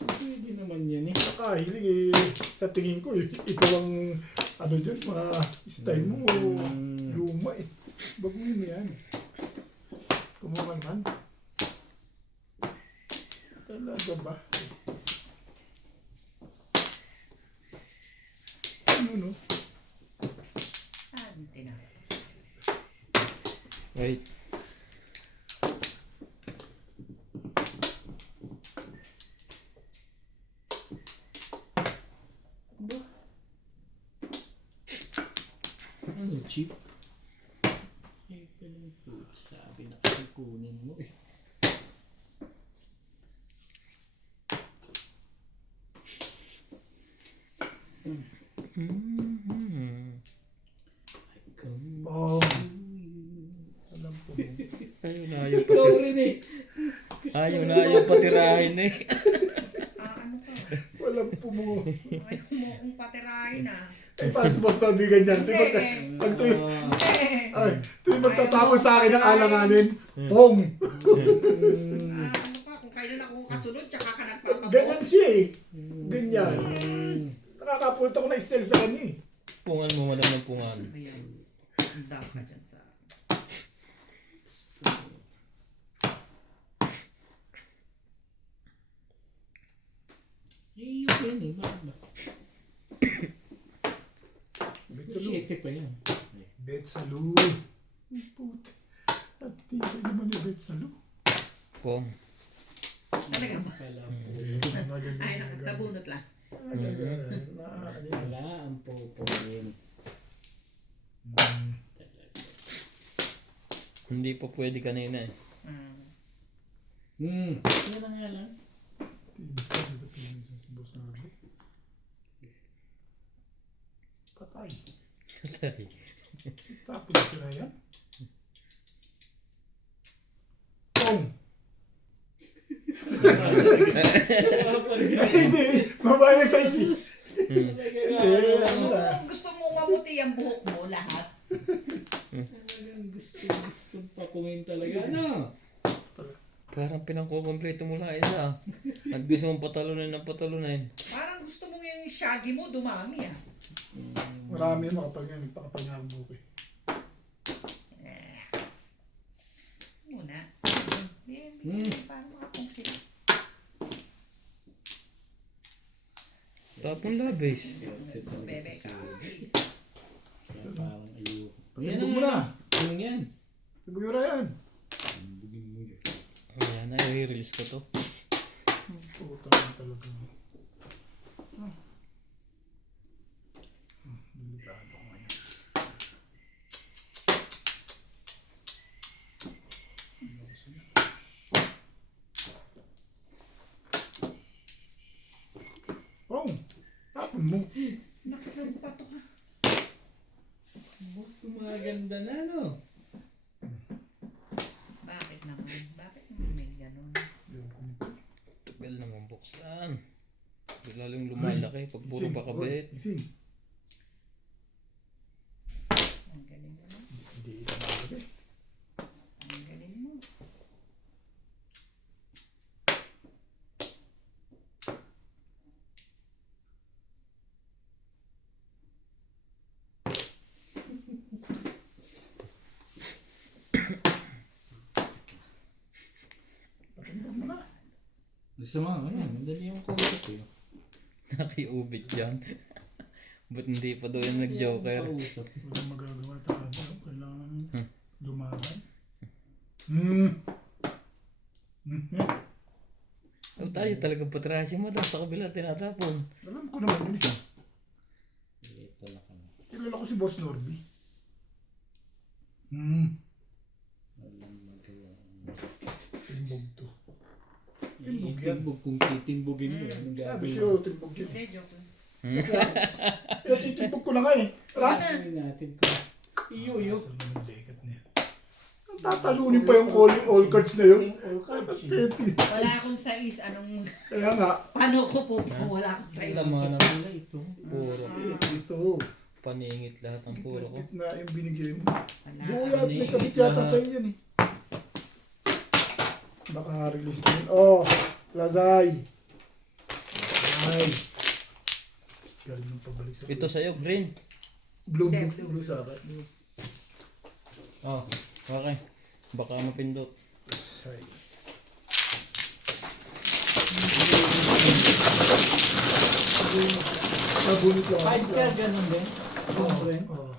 Pwede naman yan eh. Nakahiling eh. Sa tingin ko, ikaw ang ano dyan, mga style mo. Luma eh. Baguhin mo yan. Kumuman man. Talaga ba? Yun no? Wait. Ano, cheap? Cheap ka lang po. Sabi na kasi kunin mo eh. Oh. Alam ko. Ayaw na ayaw pa. Ikaw rin eh. Ayaw na ayaw patirahin eh. Ano ka? Walang pumungo. Ayaw mo kong patirahin ah. Eh, para sa boss kaibigan yan. Pag tuloy, ay, tuloy magtatapos sa akin ng alanganin. Pong! Ano ka? Kung kailan ako kasunod, tsaka ka nagpapabot. Ganyan siya eh. Ganyan. Nakakapulot ako na style sa kanya eh. Pungan mo madam ng pungan. Ayan. Ang dami ka dyan sa... Eh, yun eh. Bakit ba? Betsalu. 7 pa yan. Betsalu. Put. At tibay naman ni Betsalu. Pong. Talaga ba? Wala Maganda. Ay, nakatabunot lang. Maganda. Wala ang popo. hindi pa pwede kanina eh. Yan na nga lang. Patay. Sorry. Tapos na sila yan. Boom! Hindi, babae sa isis. Gusto mo mamuti ang buhok mo lahat? Talagang gusto pakuhin talaga. Ano? Parang pinangkukompleto mo lang isa. At gusto mong patalunin ng patalunin. Parang gusto mo yung shaggy mo dumami ah. Marami yun makapal nga, nagpakapal nga ang buhok eh. Muna. Parang makapungsit. Tapon labis. Bebe ka. Parang ayoko. Patibog mo na. Yung yan. Tibog mo na yan. Ayan na, i-release ko to. Puta na talaga. Delikado ko ngayon. Oh, tapon mo. Nakapagpato ka. Gumaganda na, no? Bakit naman? Bakit naman may ganun? Tagal naman buksan. Lalong lumalaki pag puro pa kabit. Ising. Ang galing mo. Hindi ito nakagabi. Ang galing mo. Patibog mo na. Gusto mo, ano? Madali yung kausap eh. Nakiubit dyan. Ba't hindi pa daw yung nag-joker? Kausap. Walang magagawa tayo. Kailangan lumaban. Oh, tayo talaga patrasya mo daw sa kabila tinatapon. Alam ko naman yun eh. Ito na kami. Kilala ko si Boss Norby. Walang magawa. Timbog to. Timbog yan. Timbog kung titimbogin mo. Anong Sabi gagawin siya, timbog yan. Hindi, joke lang. Titimbog ko na nga eh. Tara. Gagawin natin ko. Iyo. Saan naman legat niya? Ang tatalunin pa yung all cards na yun. All cards. Teti. Wala akong sais. Anong... Kaya nga. Paano ko po? Wala akong sais. Sama naman na ito. Puro. Ito. Paningit lahat ng puro ko. Gitna yung binigay mo. Wala. Buya at may kabit yata sa'yo yan eh. Baka release na yun. Oh, Lazay. Ay. Galing ng pabalik sa Ito sa'yo, green. blue sa akin. Oh, okay. Baka mapindot. Say. Nabunit lang. 5 ka, ganun din. Ganun rin. Oo.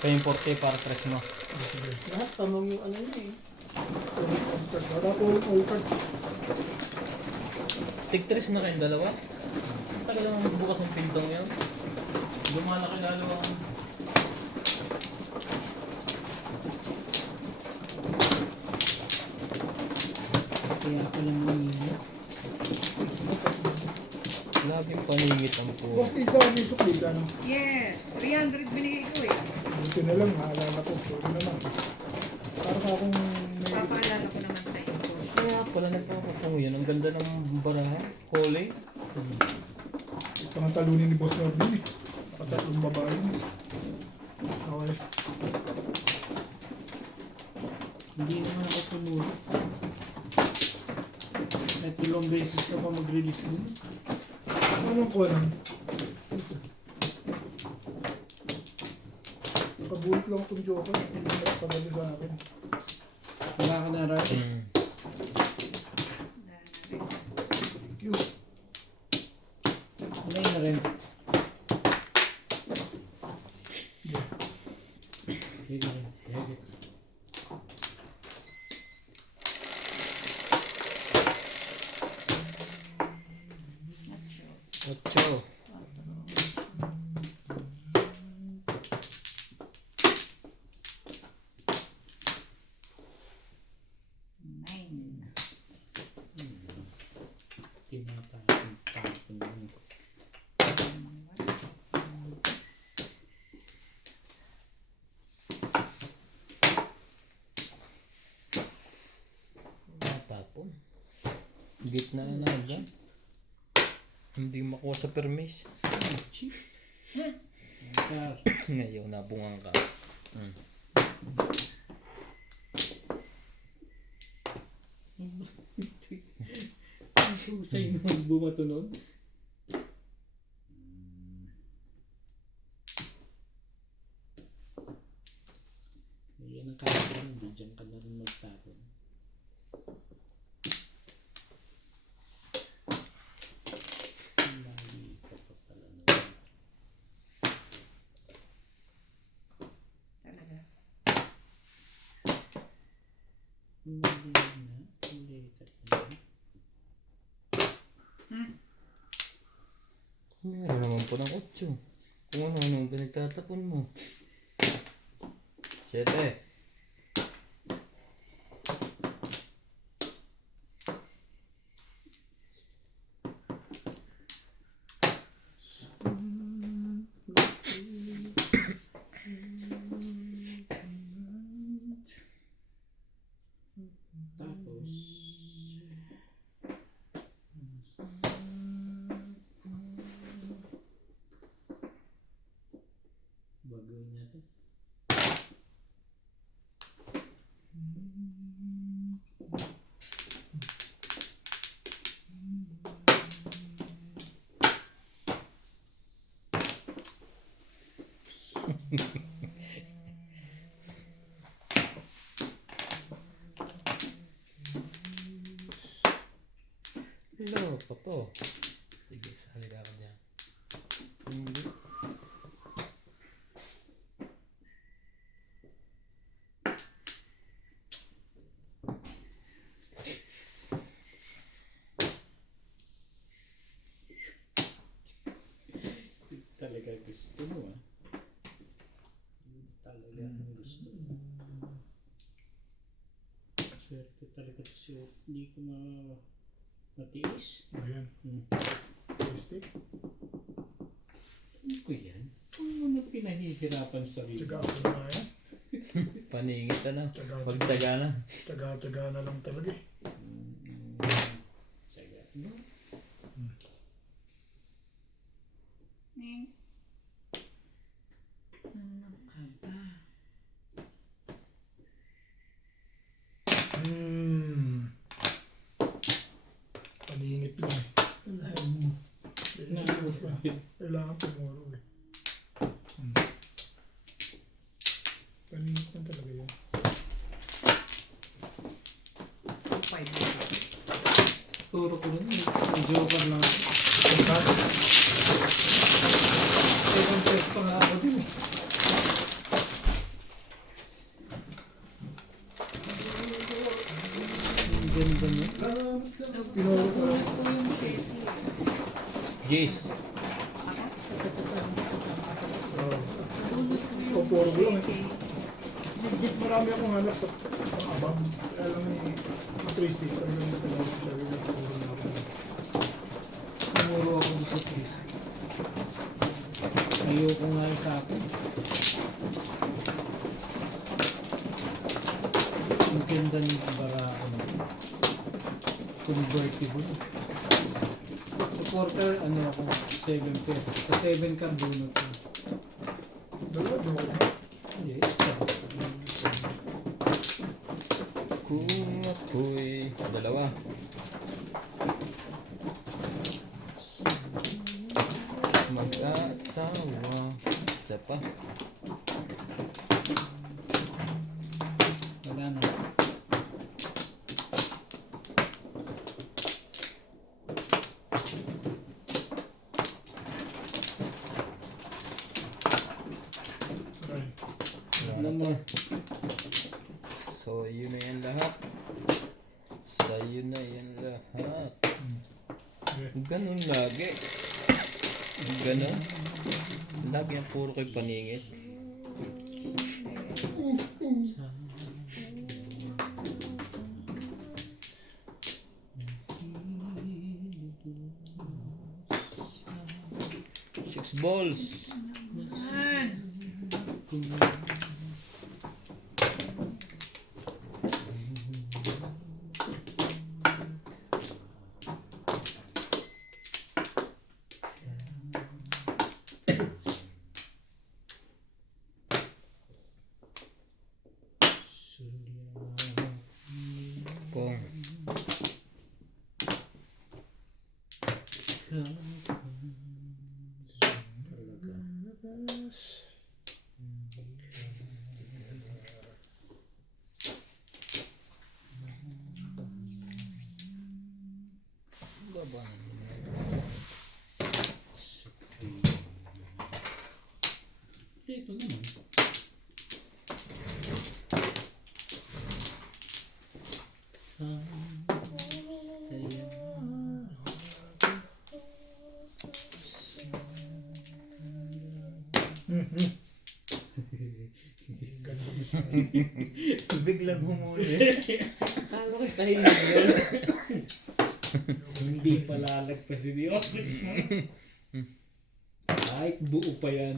Ito yung 40 para press mo. Sige. Lahat tamang yung ano niya eh. All cards. Wala ko all cards. Tig-tres na kayong dalawa. Tagal naman bukas ang pintong yan. Lumalaki lalo ang... Kaya ako lang nangyayari. Labing paningit ang puro. Boss, isa ang yung suklitan. Yes. 300 binigay ko eh. Buti na lang, naalala ko. Sorry naman. Para sa akong may... Papaalala ko naman sa iyo. Kaya pala nagpapapungo yan. Ang ganda ng baraha. Holy. Pangalunin ni Boss Norby. Nakatatlong babae. Okay. Hindi naman ako tumulog. Kahit ilang beses ka pa mag-release nun. Anong ko lang? Nakabulit lang itong joker. Hindi na nakapagano sa akin. Wala ka na rin. Cute. Wala na rin. Sige. Ocho. gitna na ba? Hindi makuha sa permis. Ngayon, nabungan ka. Ang husay nung bumato nun. Yan ang kaya mo, bigyan ka na rin magtapon. Lagi ka pa pala naman. Talaga. Mali ka na. Meron naman po ng 8. Kung ano-ano ang pinagtatapon mo. 7. Tapos, baguhin natin. Hello, papo. Sige, sali ka dyan. Hindi. Talaga gusto mo ah. Talaga gusto mo. Swerte talaga to si Op. Hindi ko matiis. Ayan. Hmm. Tasty. Ano ko yan? Ano mo pinahihirapan sa sarili? Tsaga ako na yan. Paningit na. Tsaga, Pagtaga na. tsaga na lang talaga eh. Saga. No? Neng. Ano ka ba? Paningit lang eh. Kailangan tumuro eh. Paningit lang talaga yun. 5. Turo ko rin eh. Joker lang ako. Second place pa nga ako din eh. Ang ganda niya. Pinuro ko lang. Jace. Pupuro ko lang eh. Marami akong hanap sa abang. Kaya lang eh, matristic. Talagang natalaw ko siya. Puro na ako. Tumuro ako doon sa Chris. Ayoko nga ikapin. Ang ganda ng barako na. Convertible. Supporter, ano ako, 7 pair. Sa 7 ka, bunot ko. Dalawa, joke. Hindi, isa. Kung ako'y dalawa. Mag-asawa. Isa pa. Wala na. Aray. Wala na to. So, yun na yan lahat. Sa'yo na yan lahat. Ganun lagi. Ganun. Lagi ang puro kay paningit. Six balls. Ganda mo siya. Biglang humuli. Ano ka tahimik yun? Hindi pala lagpas si Dios. Ay, buo pa yan.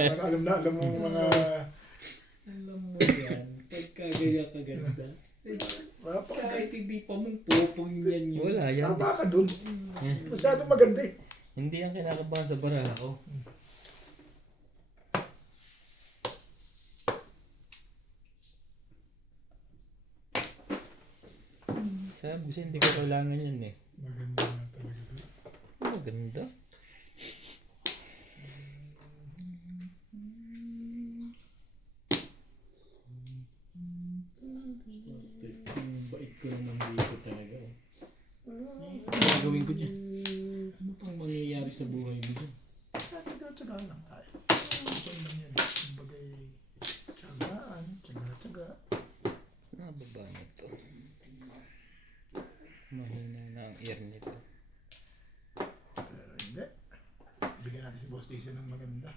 Alam mo mga... Alam mo yan. Pagka ganyan kaganda. Kahit hindi pa mong pupong yan yun. Wala yan. Tama ka dun. Masyadong maganda eh. Hindi yan kinakabahan sa baraha ko. Sabi ko hindi ko kailangan yan eh. Maganda na talaga dun. Maganda. Bait ko naman dito talaga. Ano gagawin ko dyan? Ano pang mangyayari sa buhay mo dyan? Tsagaan lang tayo. Ito lang yan eh. Kumbagay, tsagaan, tsaga. Nababa nito. Mahina na ang ear nito. Pero hindi. Bigyan natin si Boss Jason ng maganda.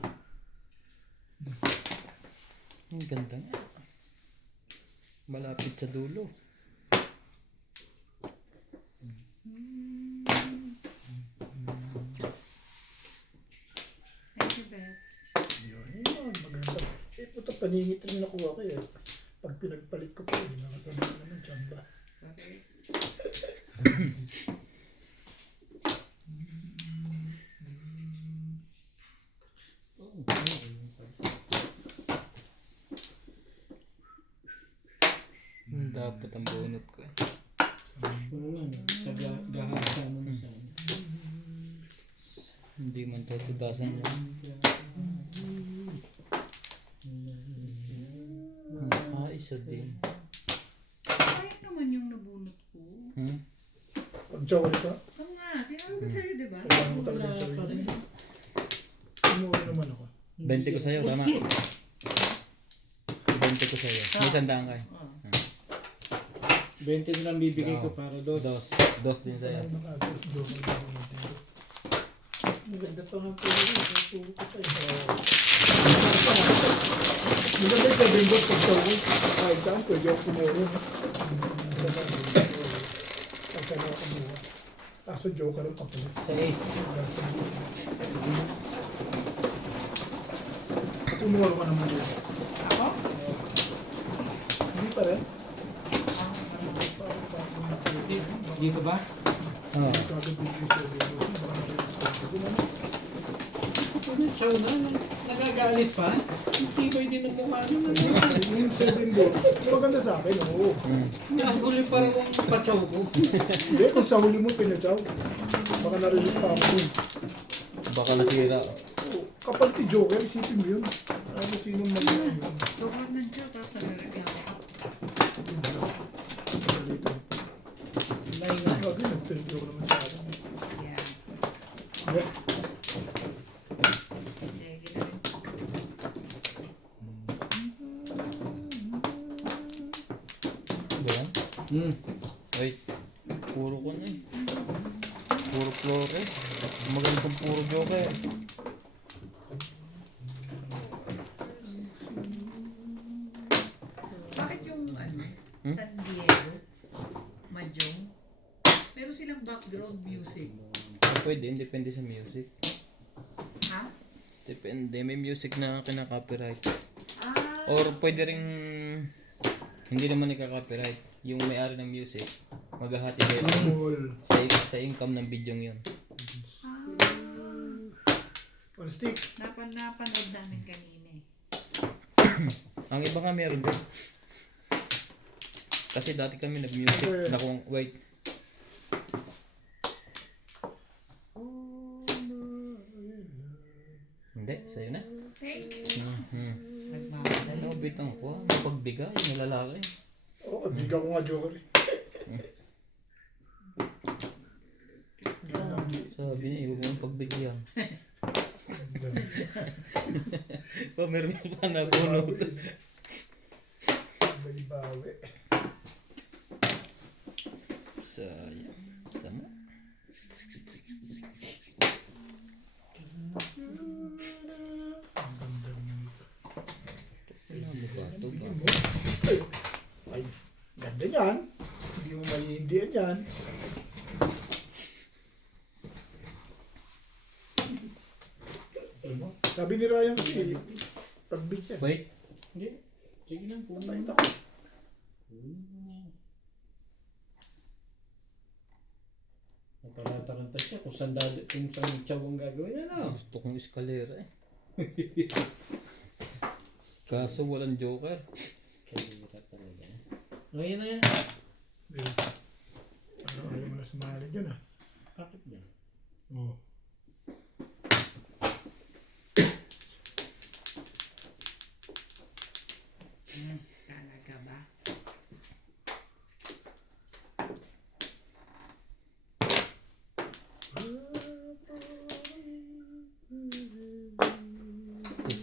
Ang ganda nga. Malapit sa dulo. Thank you, Beth. Yun, maganda. Eh, puto, paningit rin nakuha ko eh. Pag pinagpalit ko pa, hindi nakasama naman tsamba. Dapat ang bunot ko eh. Oo nga, sa gahasa mo na sana. Hindi man tatudasan yan. Isa din. Sayang naman yung nabunot ko. Pag-jowa ka, Oo nga, sinabi ko sa'yo, di ba? kailangan mo talaga yung jowa niya. Umuwi naman ako. 20 ko sa'yo, tama. 20 ko sa'yo. May sandaan ka eh. 20 na lang bibigay ko para dos. Dos din sa'yo. Maganda pa nga po yun. Puro ko pa yun. Maganda yung sabihin ko, pag-jowa, kahit saan, pwede ako kumuha. Kahit saan ako kumuha. Kaso joker ang kapalit. Sa ace. Kumuha ka naman yun. Ako? Hindi pa rin. Dito ba? Oo. Siya na, nagagalit pa. Sibay din ang mukha naman. Yung 7 balls, maganda sa akin, oo. Nahuli para mong pachaw ko. Hindi, kung sa huli mo pinachaw, baka na-release pa ako. Baka nasira. Oo, kapag ti Joker, isipin mo yun. Ano sinong mali yun? Sobrang nandiyo, tapos nagreklamo ka. Lay nga. Bagay, nag-thank you naman sa akin. Yeah. Yeah. Sige, ginawa. Ba yan? Wait. Puro ko na eh. Puro floor eh. Magandang puro joke eh. Bakit yung San Diego, Mahjong, meron silang background music? Pwede, depende sa music. Ha? Depende, may music na kinaka-copyright. Ah, Or pwede ring hindi naman ikaka-copyright. Yung may-ari ng music, maghahati kayo Small. sa income ng video yun. One stick. napanood namin kanina eh. Ang iba nga meron din. Kasi dati kami nag-music na kung, wait. Hindi, sa'yo na. Ano, bitang ko, pagbigay, yung lalaki. Oo, bigyan ko nga Joker eh. Sabi niya, huwag mong pagbigyan. Oh, meron pa na bunot. Sabay-bawi. Sayang. Sama. yan. Sabi ni Ryan kasi, pagbig yan. Wait. Hindi. Sige lang, kunin Mabait mo. ako. Kunin mo na yan. Nataranta siya kung saan tiyaw ang gagawin. Ano? Gusto kong eskalera eh. Kaso walang joker. Kalira talaga. Ngayon na yan. Ayaw mo na sumali dyan ah. Bakit ba? Oo. Talaga ba?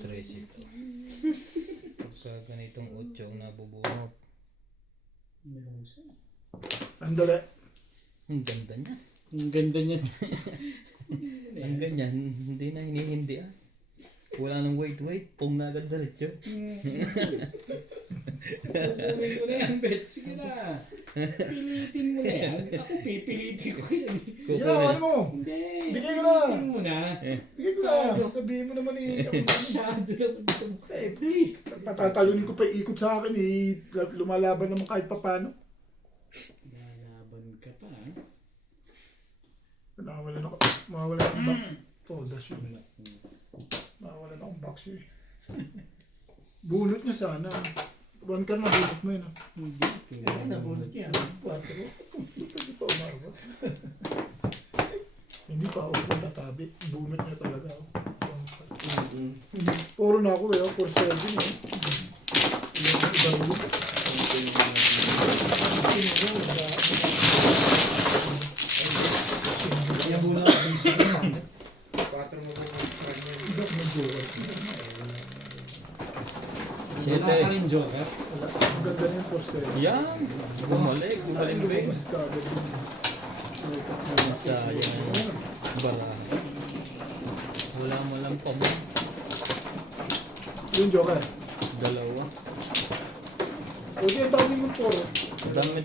Tracy to. Pagka ganitong 8 ang nabubunot. Meron siya. Andali. Ang ganda niya. Ang ganda niya. Ang ganyan, hindi na hinihindi ah. Wala nang wait, pong na agad diretso. Kukunin ko na yan, Bet. Sige na. Pilitin mo na yan. Ako pipilitin ko yan. Ginawa mo. Hindi. Bigay ko na. Pilitin mo na. Bigay ko na. Sabihin mo naman eh. Masyado naman ito. Patatalunin ko pa ikot sa akin eh. Lumalaban naman kahit papano. Lalaban ka pa. Mawalan akong back. Oh, that's yun. Mawalan akong box yun. Bunot niya sana. One car na bunot mo yun. Hindi ito. Nabunot niya. 4. Hindi pa umabot. Hindi pa ako tatabi. Bunot niya talaga ako. Puro na ako eh. 4-7 eh. Ibang bunot. Yung muna ako sa isa. 4 mo kung Wala ka rin joker. Ang ganda niya 4-7. Yan! Gumaling. Mas kagad yun. Sayang. Bara. Wala mo lang pa mo. Yung joker. Dalawa. O di, ang dami mong puro. Dami.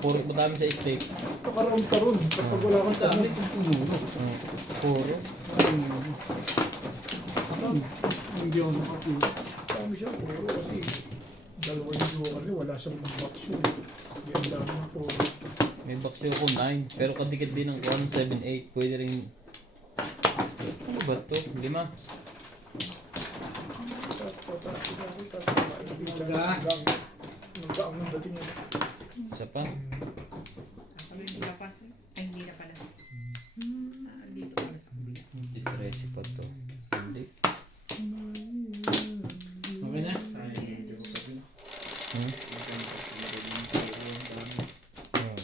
Puro madami sa steak. Pakaroon. Kapag wala kang Dami tanong. kong puno. Puro. Hindi ako nakapuno. Dami siya puro kasi dalawa yung joker niya. Wala siyang box yun. Hindi ang dami ng puro. May baksyo ko 9. Pero kadikit din ng 1, 7, 8. Pwede rin. Ano ba to? 5. Nagkaang ng dating yun. Isa pa. Sabi yung isa pa. Ay, hindi na pala. Dito pala sa kabila. Di 13 pa to. Hindi. Okay na? sayang yung joker na. Hmm? Oh.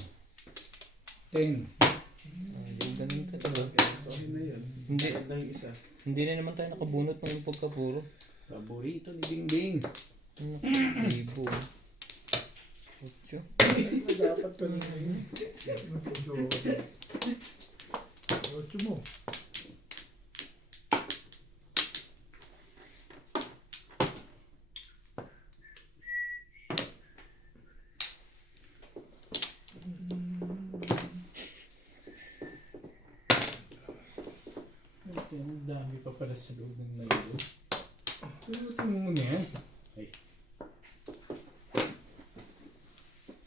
10. Yung ganun talaga. So, yun na yun. Hindi. Maganda yung isa. Hindi na naman tayo nakabunot ng pagkapuro. Paborito ni Bingbing. Libo. 8. Dapat kanina yun. Yung joker. Ocho mo. Ito, ang dami pa pala sa loob ng nalo. Pero tingnan mo na yan. Ay,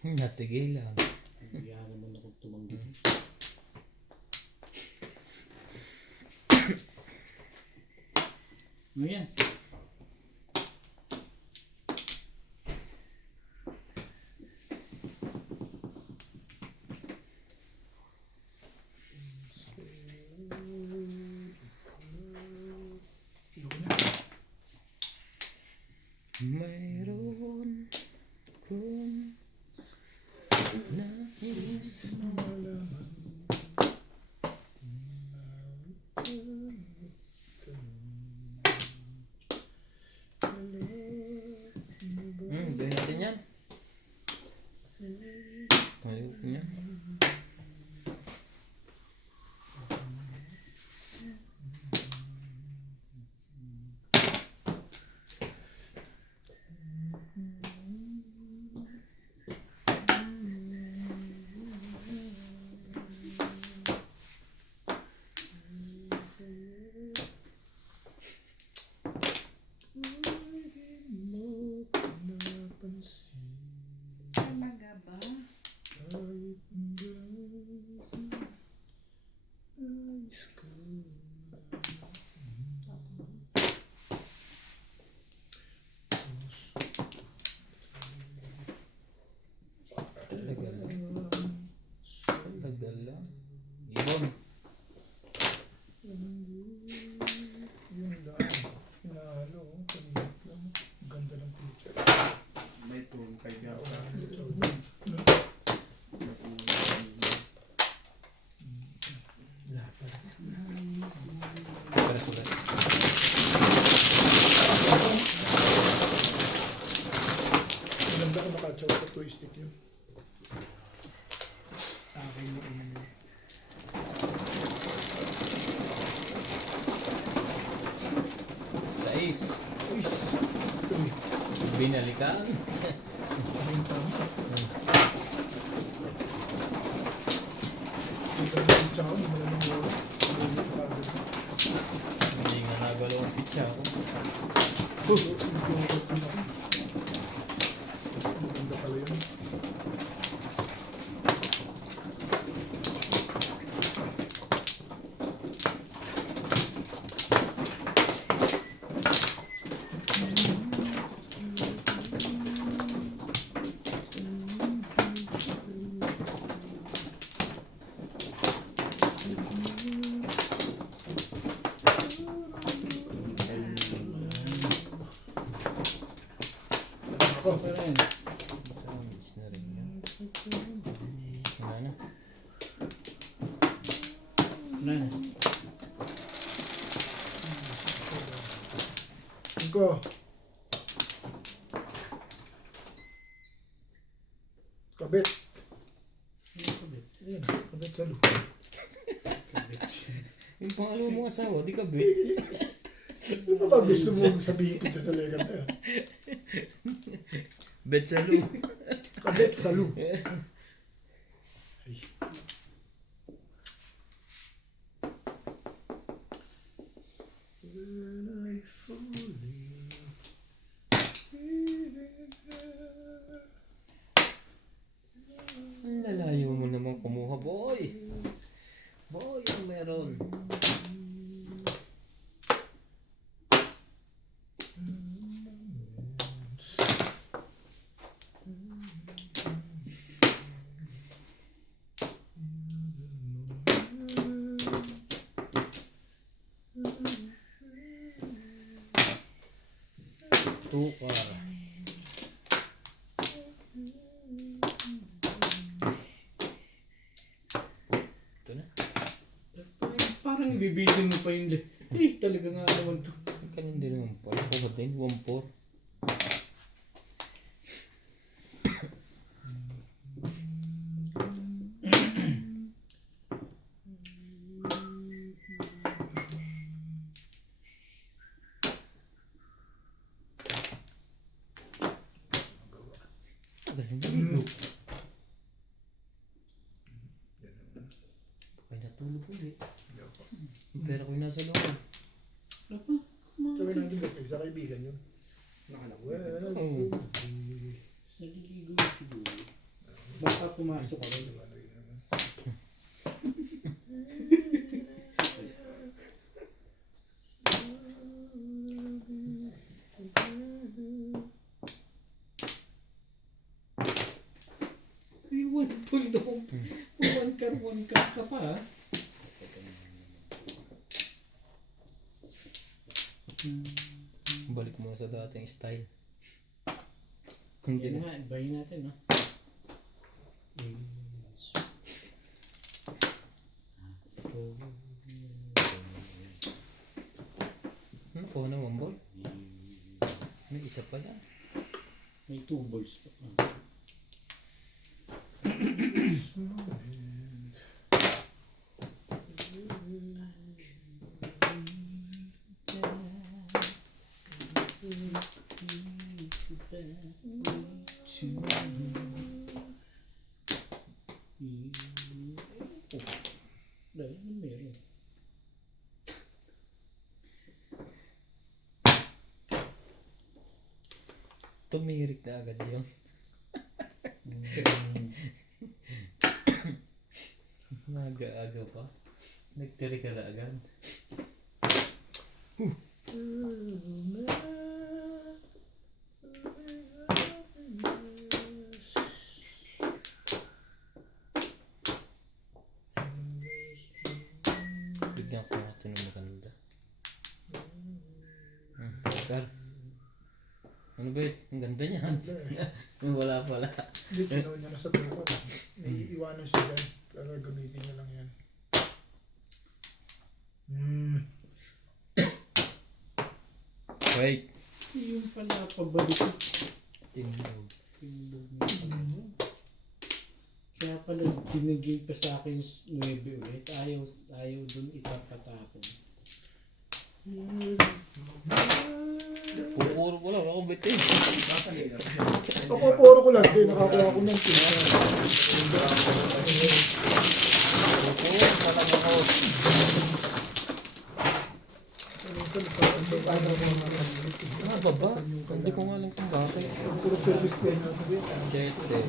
Natigil lang. hindi naman ako tumanggi. Ano yan? Mayroon kung nais na malaman. Talaga lang. Talaga lang. Ibon. Yun lang. Hinahalo. Kanina lang. Ganda ng picture. May turn kayo yata. Para sulat. Maganda ko nakatsaw sa joystick yun. Akin mo yun. Sais. Uys! Ito eh. Binalikan. Kaming tama. Ito na yung tsaw. Hindi mo na nang wala. Hindi nga nagalaw ang pitsa ko. Maganda pala yun. Ako. Pero yun. Miss na rin yan. Wala na. Na. Cinco. Kabit. Ayan, kabit sa lupa. Yung pangalawa mong asawa, di ka be. Ano ba gusto mo sabihin ko sa legat na yan? Bet sa lu. Kabit sa lupa. Ay. When I fully Ang lalayo mo naman kumuha, boy. Boy, ang meron. Tukar. Ito na. Parang ibibitin mo pa yun. Eh, talaga nga naman to. Ganun din naman pala. Kuha din, 1-4. Tagal na yun. Baka natulog ulit. Yung pera ko yung nasa loob. Sabi natin ba, sa kaibigan yun. Well, Oo. Naliligo siguro. Baka pumasok ka rin. Ay, one pull daw. One car ka pa ha. Balik mo sa dating style. Hindi Yan na. nga, ibahin natin ha. Oo naman, boy. May isa pala. May 2 balls pa. Dahil meron. Tumirik na agad yun. Naga-aga pa. Nagtiri ka na agad. Bigyan ko ito ng maganda. Oscar. Ano ba yun? Ang ganda niyan. Wala pala. Hindi, chinaw niya na sa buko. May iiwanan siya dyan. Kaya gamitin niya lang yan. Wait. Yung pala pabalik. Tinlog. Kaya pala binigay pa sa akin yung 9 ulit. Ayaw dun itapatapon. Pupuro ko lang ako bitin. Papapuro ko lang. Kaya nakakuha ko ng pin. Pupuro talaga ako. Ano ba ba? Hindi ko nga alam kung bakit. Puro service play na ako. Chete.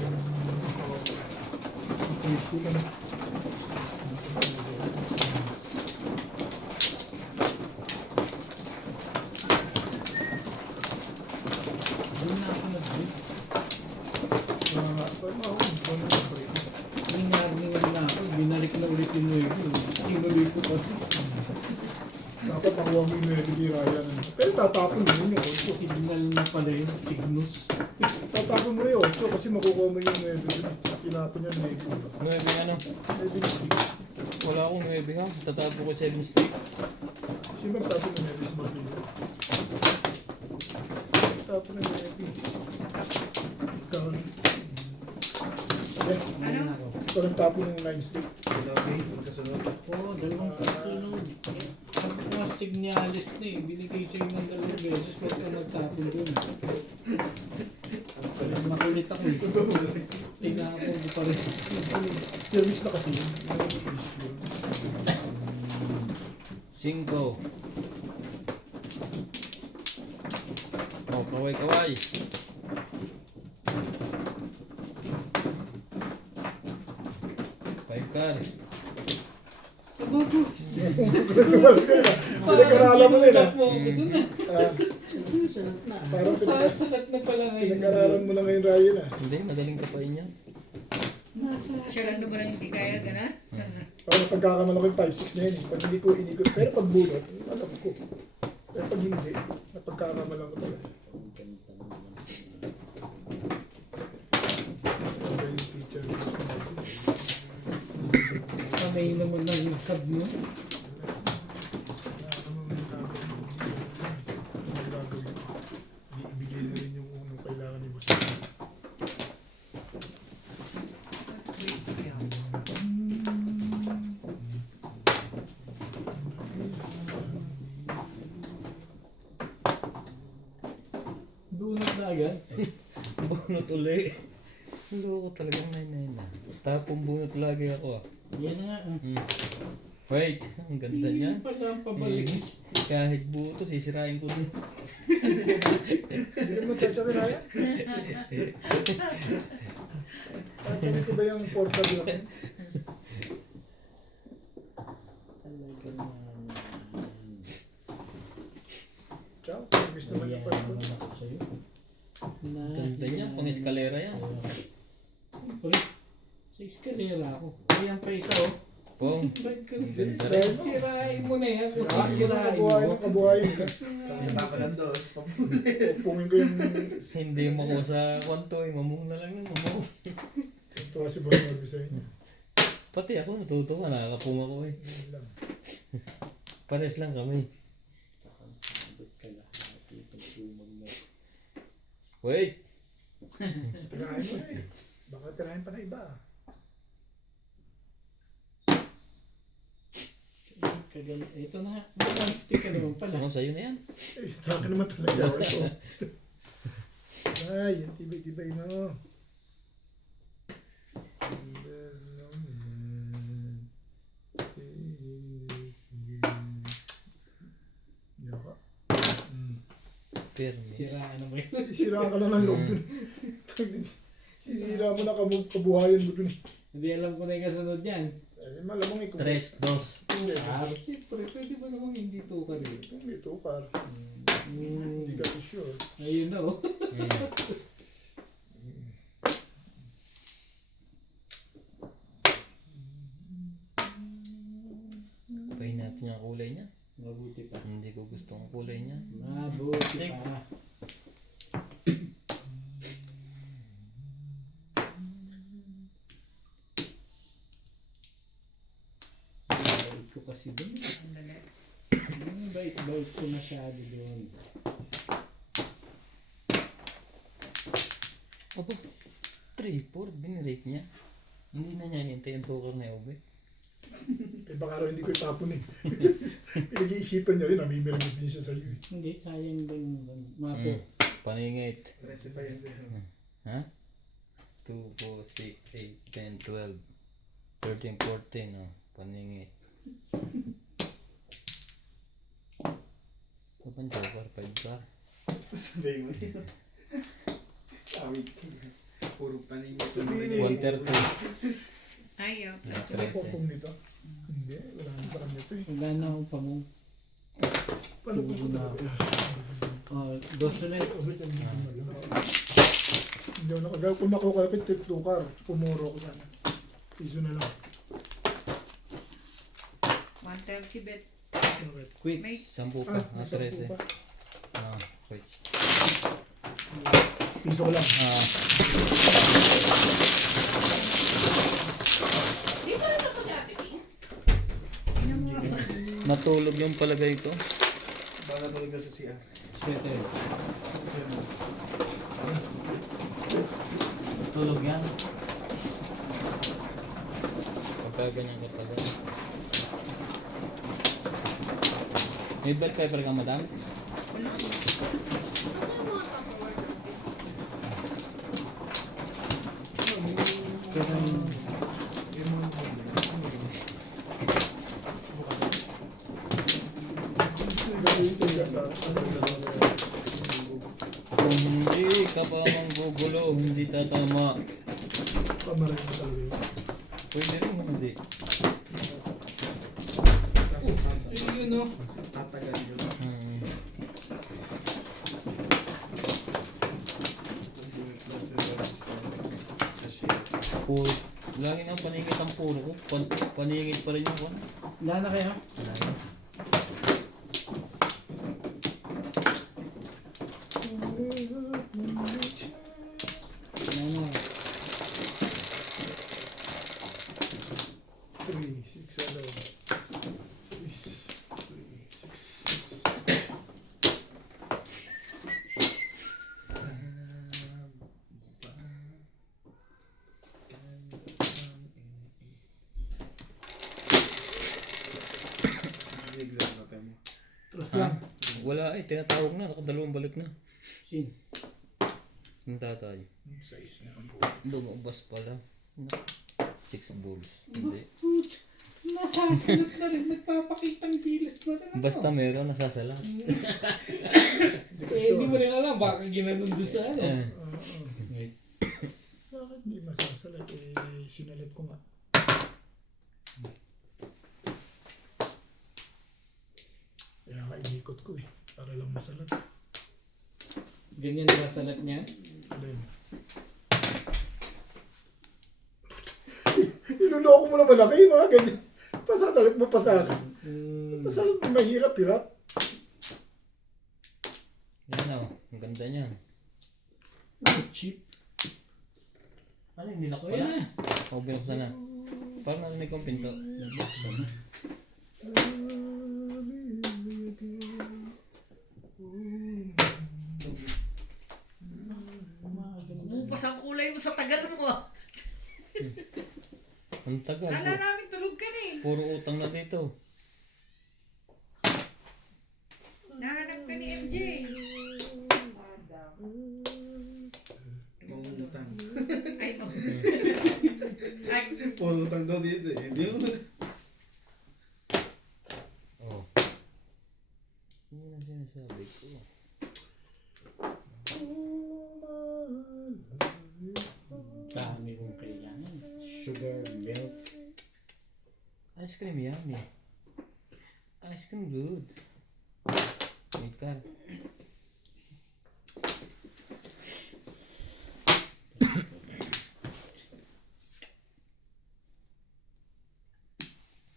Tasty ka na. Doon na ako nag-break. Ningarningan na ako. Binalik na ulit yung 9. Tinuloy ko pa. Dapat nakuha mo yung medyo Ryan. Pero tatapon mo yun yung 8. Signal na pala yun. Signus. Tatapon mo yung 8 kasi makukuha mo yung medyo. Tinapon yung medyo. 9 ano? Wala akong 9 ha. Tatapo ko 7 stick. Sino magtapon ng medyo sa mga tapon ng medyo. Ikaw. Ano? Ikaw nagtapon ng 9 stick. Oo, dalawang susunod. Sabi ko nga signalis na eh. Binigay sa'yo ng 2 beses. Huwag ka magtapon dun. Makulit ako eh. Tinapon ko pa rin. Service na kasi yun. 5. Oh, kaway-kaway. Five car. Pinag-aralan mo nila. Parang Sasalat na pala ngayon. pinag-aralan mo na ngayon Ryan ah. Hindi, madaling kapain yan. Siya lang naman ang hindi kaya, gana? Parang pagkakamala ko yung 5-6 na yun eh. Pag hindi ko inikot. Pero pag bunot, alam ko. Pero pag hindi, napagkakamala ko talaga. Okay, yung teacher. Kamay naman ng nasab mo. Ibigay na rin yung unang kailangan ni boss. Bunot na agad. Bunot uli. Loko talagang 9-9 na. Tapong bunot lagi ako ah. Yan na nga. Wait, ang ganda niya. Hindi pala ang pabalik. Kahit buo to, sisirain ko din. Hindi naman tsatsabi na yan. Tatawin ko ba yung portable ako? Ciao, miss naman yung Ayan pag-ibig. naman ako sa'yo. Ganda niya, pang eskalera yan. Siyempre, sa eskalera ako. Ayan pa isa oh. Pong, Ba't ka ang ganda rin. sirain mo na yan. Kung Sirain mo na sisirain kabuhayan mo. ng kabuhayan nila. Tapa ng dos. Pupungin ko yung Hindi mo ko sa kwanto eh, mamung na lang yun, mamung. tuwa si Boss Norby sa inyo. Pati ako natutuwa, nakakapung ako eh. Yun lang. Pares lang kami. Wait! Tirahin mo na eh. Baka tirahin pa na iba. Ito na nga. One stick ka naman pala. Ano sa'yo na yan? Eh, sa akin naman talaga ito. Ay, yung tibay-tibay no. There's no man. Yaka. Pero, Siraan na ba yun? Sisiraan ka na ng loob dun. Sinira mo na kabuhayan mo dun. Hindi alam ko na yung kasunod yan. Eh, malamang ikaw. 3, 2. tukar. Siyempre, pwede ba namang hindi tukar ito? Hindi tukar. Hmm. Hindi kasi sure. Ayun na oh. Pahin natin yung kulay niya. Mabuti pa. Hindi ko gusto ang kulay niya. Mabuti pa. Bait ko kasi doon. Bait ko masyado doon. Aba, 3-4, binirate niya. Hindi na niya hintay ang tukar na Obet. Eh baka raw hindi ko itapon eh. Pinag-iisipan niya rin, namimiramis din siya sa'yo eh. Hindi, sayang din. Mapo. Paningit. Recipe yan sa'yo. Ha? 2, 4, 6, 8, 10, 12, 13, 14, oh. Paningit. Kapan joker? 5 bar. Sabi mo yun. Awit ka. Puro paningin. Sabihin eh. 130. Ayaw. Plus Ano 13. pong nito? Hindi, wala na sa kanya ito eh. Wala na akong pamong. Paano po Tubo na ako. talaga? Dos ulit. Hindi ako nakagawa. Kung nakukakit, tukar. Pumuro ko sana. Piso na lang. 130 bet. Bakit? Quick. May 10 pa. may 13. 10 pa. Quick. Piso ko lang. Di ba rin ako si Ate Ping? Natulog yung palagay ko. Baka talaga sa CR. Siyete. Tulog yan. Pagka ganyan katagal. May belt paper ka, madam? Kung hindi ka pa manggugulo, hindi tatama. Pamarin mo talaga yun. Pwede rin, hindi. Yun no. Tatagal yun. Sa share. Puro, lagi nga paningit ang puro ko. Paningit pa rin yung kon. Wala na kaya? Wala na. 3, 6, 11. Bigla na tayo mo. Trust lang. Wala eh, tinatawag na. Nakadalawang balik na. Sin. Yung tatay. 6 na ang po. Lumabas pala. 6 balls. Hindi. Nasasalat na rin. Nagpapakitang bilis na rin. Basta meron nasasalat. Hindi mo rin alam. Baka ginanon doon sa ano. Wait. Bakit hindi masasalat? Eh, sinalat ko nga. Kaya nga inikot ko eh. Para lang masalat. Ganyan nasalat niya. Alin. Niloloko mo naman ako eh, mga ganyan. Pasasalat mo pa sa akin. Pasasalat mo mahirap, hirap. Yan o. Ang ganda niyan. Cheap. Ano yung nilak O yan na. O, binuksan na. Parang narinig kong pinto. Nabuksan na. Bupas ang kulay mo sa tagal mo ah. Ang tagal Kala po. namin tulog ka rin. Puro utang na dito. Nahanap ka ni MJ. Pangutang. Ay, no. Ay, Puro utang daw dito eh. Hindi mo. Oh. Yun ang sinasabi ko. Dami kong kailangan. Sugar, milk. Ice cream yan eh. ice cream good. Ikan.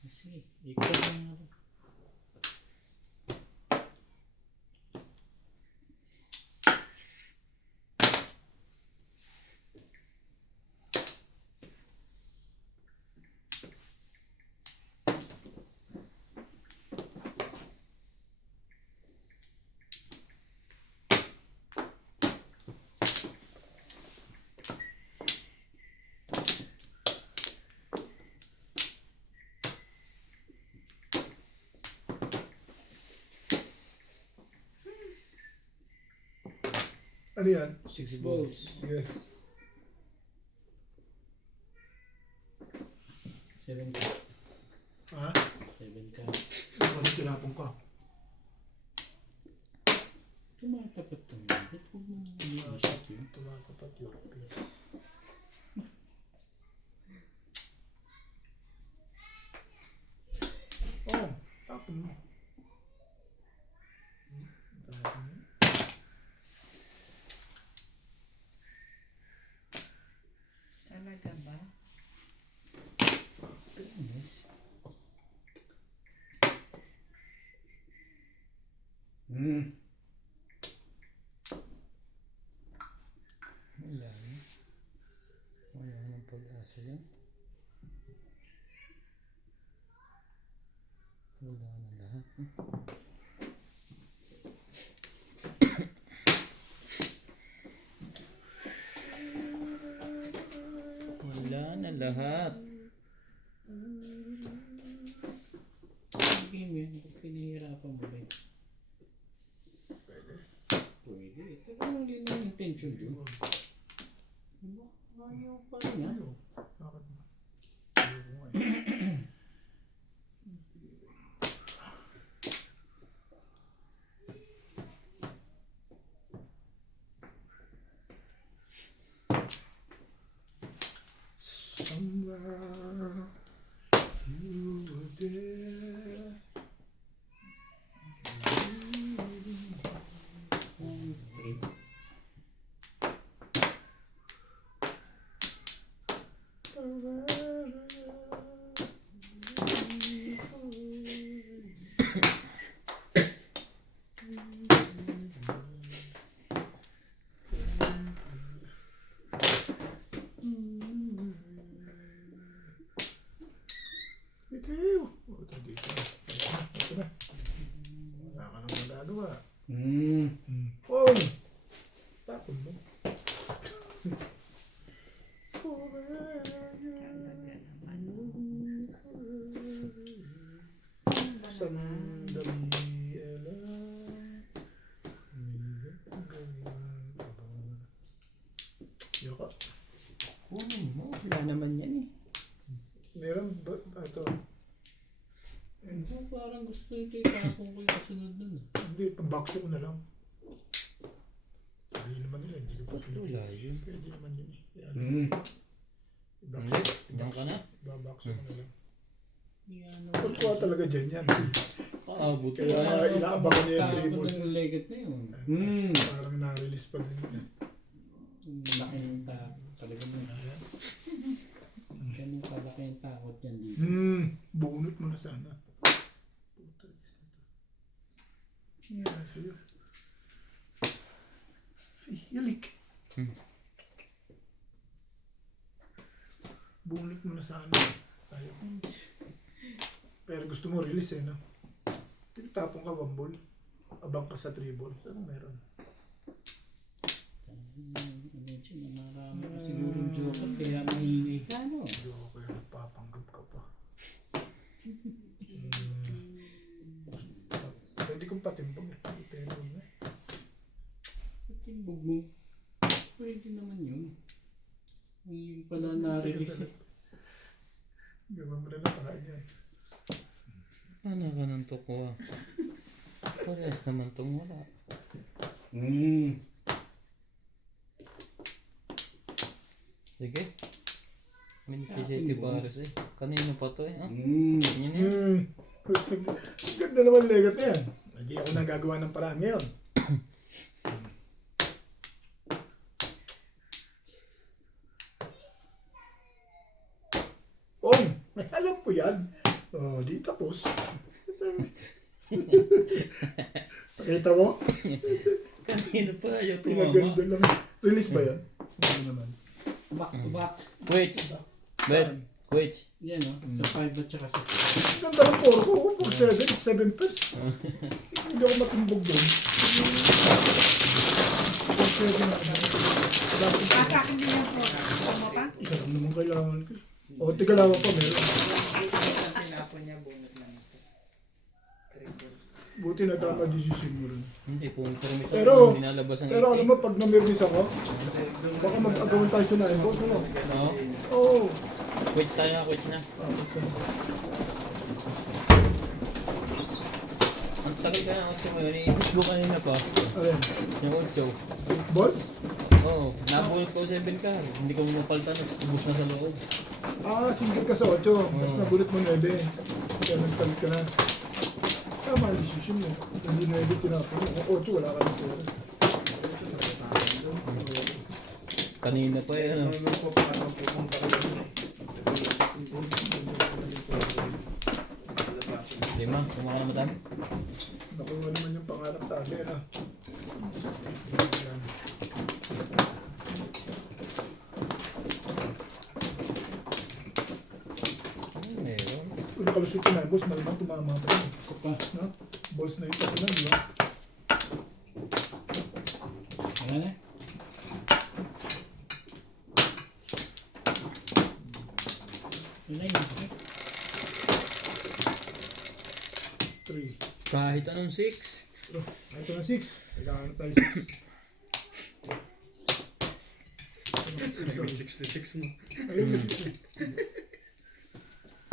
Sige, ikaw na. Ano yan? 6 balls. Yes. 7 ka. Ha? 7 ka. Ano tinapong ka? Tumatapat naman. Ba't huwag mo iniisip yun? Tumatapat yung piece. Oh, tapon mo. Tapon mo. Talaga ba? Yes. Hmm. Wala na. Wala nang pag-asa yan. Wala na lahat. Wala na lahat. Game yun. Ba't pinahihirapan mo ba yun? Pwede. Talagang yun ang intention yun. Diba? Ayaw pa niya. Bakit mo? Ayoko nga eh. Somewhere you were there. Ikaw! Ito dito. Ito na. Wala ka nang magagawa. Hmm. Oh! Tapon mo. Sandali lang. Yoko. Kunin mo. Wala naman yan eh. Meron ba ito? Oh, parang gusto ito itapon ko yung kasunod nun. Hindi, pambakso ko na lang. Sabihin naman nila, hindi ko pa Wala yun. Pwede naman yun eh. Kaya, Hindi. ibakso. Diyan ka na. Ibabakso ko na lang. Yan. Pagkuha talaga dyan yan. Paabot ka. Kaya inaabangan niya yung Tapos tribbles. ng legat na yun. Hmm. Parang na-release pa din yun. Laki ng takot. Talaga mo na. Ganun kalaki yung takot yan dito. Bunot mo na sana. Puta, is na to. Nangyari sa'yo. Ay, yalik. Bunot mo na sana. Ayaw. Pero gusto mo release eh, no? Tapong ka 1 ball. Abang ka sa 3 balls. Ano meron? Marami ka sigurong joke kaya maingay ka, no? Joke, nagpapanggap ka pa. Pwede kong patimbang eh. Itero na eh. Patimbog mo. Pwede naman yun. Ngayon pala na-release eh. Gawin mo na lang paraan yan. Ano ka ng tukwa? Parehas naman itong wala. Sige. May nagsisiti virus eh. Kanino pa to eh? Ha? Ganyan yan. Ganda naman legat na yan. Hindi ako nagagawa ng paraan ngayon. Alam ko yan. Oh, di tapos. Pakita mo? Kanina pa, ayaw Pinaganda tumama. lang. Release ba yan? Hindi naman. Back to back. Wait. Bet. Wait. Yan o. Sa 5 at saka sa 6. Ganda ng poro ko. 4-7. 7 pers. Hindi ako matimbog doon. 4-7 na. Sa akin din yung program. Gusto mo pa? Isa lang naman kailangan ko. O, tigalawa pa meron. Tinapon niya, bunot lang ito. Buti na tama decision mo rin. Hindi po, permit Pero- ako nilalabas ang Pero alam mo, pag na-nervous ako, baka mag-agawan tayo sa nain ko. Ano? No? Oo. Quits tayo na, quits na. Ang tagal ka na, 8 mo yun. Iibig ko kanina pa. Alin? Yung 8. Balls? Oo, nabunot ko 7 ka. Hindi ko mapalitan. Ubus na sa loob. Ah, single ka sa 8. Mas nagulit mo 9. Kaya nagpalit ka na. Tama ang decision mo. Hindi 9 tinapon. Kung 8, wala ka ng pera. Kanina pa eh, ano. Lima, kumaka na madami. Nakuha naman yung pangarap tabi. Ah. Meron. Kung nakalusot ka na, boss, malamang tumama pa yun. Isa pa. No? Balls na ito na, di ba? Ayan na. Yun na yun. 3. Kahit anong 6. Ito na 6. Kailangan tayo 6. 66 no. Ayun na 6 eh.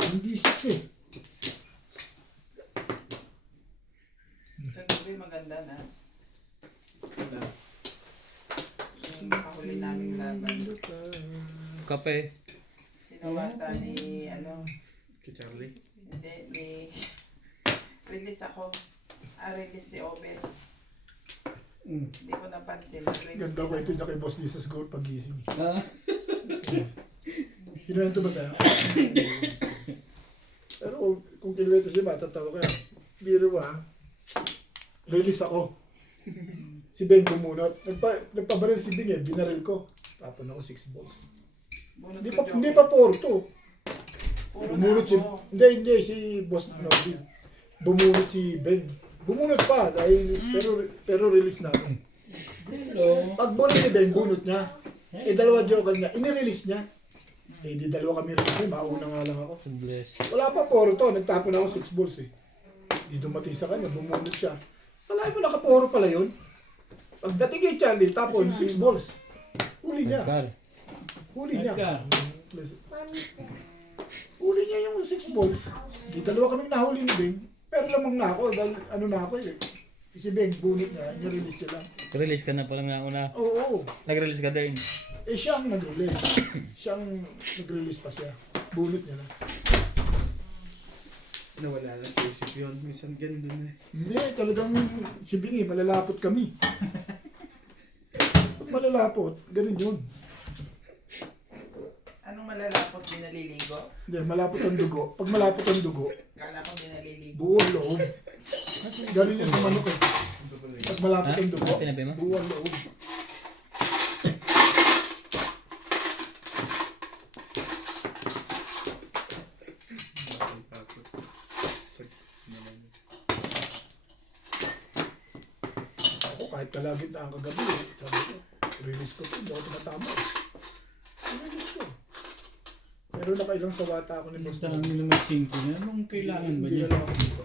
Hindi 6 eh. Kagabi maganda na. Yung nakahuli naming laban. Kape. Sinuwata ni, ano, Kay Charlie. hindi, ni, release ako. Release si Obet. Hindi ko napansin. Release Ganda ko ito niya kay Boss Lisa Gold pag-gising. Ah. Kinuwento ba sa'yo? Pero kung kinuwento siya, matatawa ka. Biro mo ha. Release ako. Si Beng bumunot. Nagpabaril si Beng eh. Binaril ko. Tapon ako 6 balls. Bunot Hindi ko, pa, Joker. hindi pa 4 to. Puro Bumunot na si... ako. Hindi. Si Boss Nobby. Bumunot si Beng. Bumunot pa dahil pero release na ako. Hello. Pag bunot ni Beng, bunot niya. Eh dalawa joker niya. Inirelease niya. Eh di dalawa kami release niya. Mauna nga lang ako. Bless. Wala pa 4 to. Nagtapon ako 6 balls eh. Di dumating sa kanya. Bumunot siya. Wala mo naka-4 pala yun. Pagdating kay Charlie, tapon 6 balls. Huli niya. Edgar. Huli niya. Edgar. Huli niya yung 6 balls. Di dalawa kaming nahuli ni Beng. Pero lamang na ako. Dahil ano na ako eh. Si Beng, bunot niya. Nirelease niya lang. Release ka na palang nga una. Oo. Nag-release ka din. Eh siyang nag-release. Siyang nag-release pa siya. Bunot niya na. Nawala lang sa isip yun. Minsan ganun eh. Hindi, talagang si Bingi, malalapot kami. Pag malalapot, ganun yun. Anong malalapot, di naliligo? Hindi, malapot ang dugo. Pag malapot ang dugo, Kala ko di naliligo. buo ang loob. Ganun yun sa manok eh. Pag malapot ang dugo, Ah, tinabi mo? buo ang loob. Ako kahit kalagit na ang kagabi eh. Sabi ko, release ko to, hindi ako tumatama eh. Release ko. Pero nakailang sawata ako ni Boss. Basta lang nila may 5 na. Anong kailangan ba Hindi niya? na lang ako dito.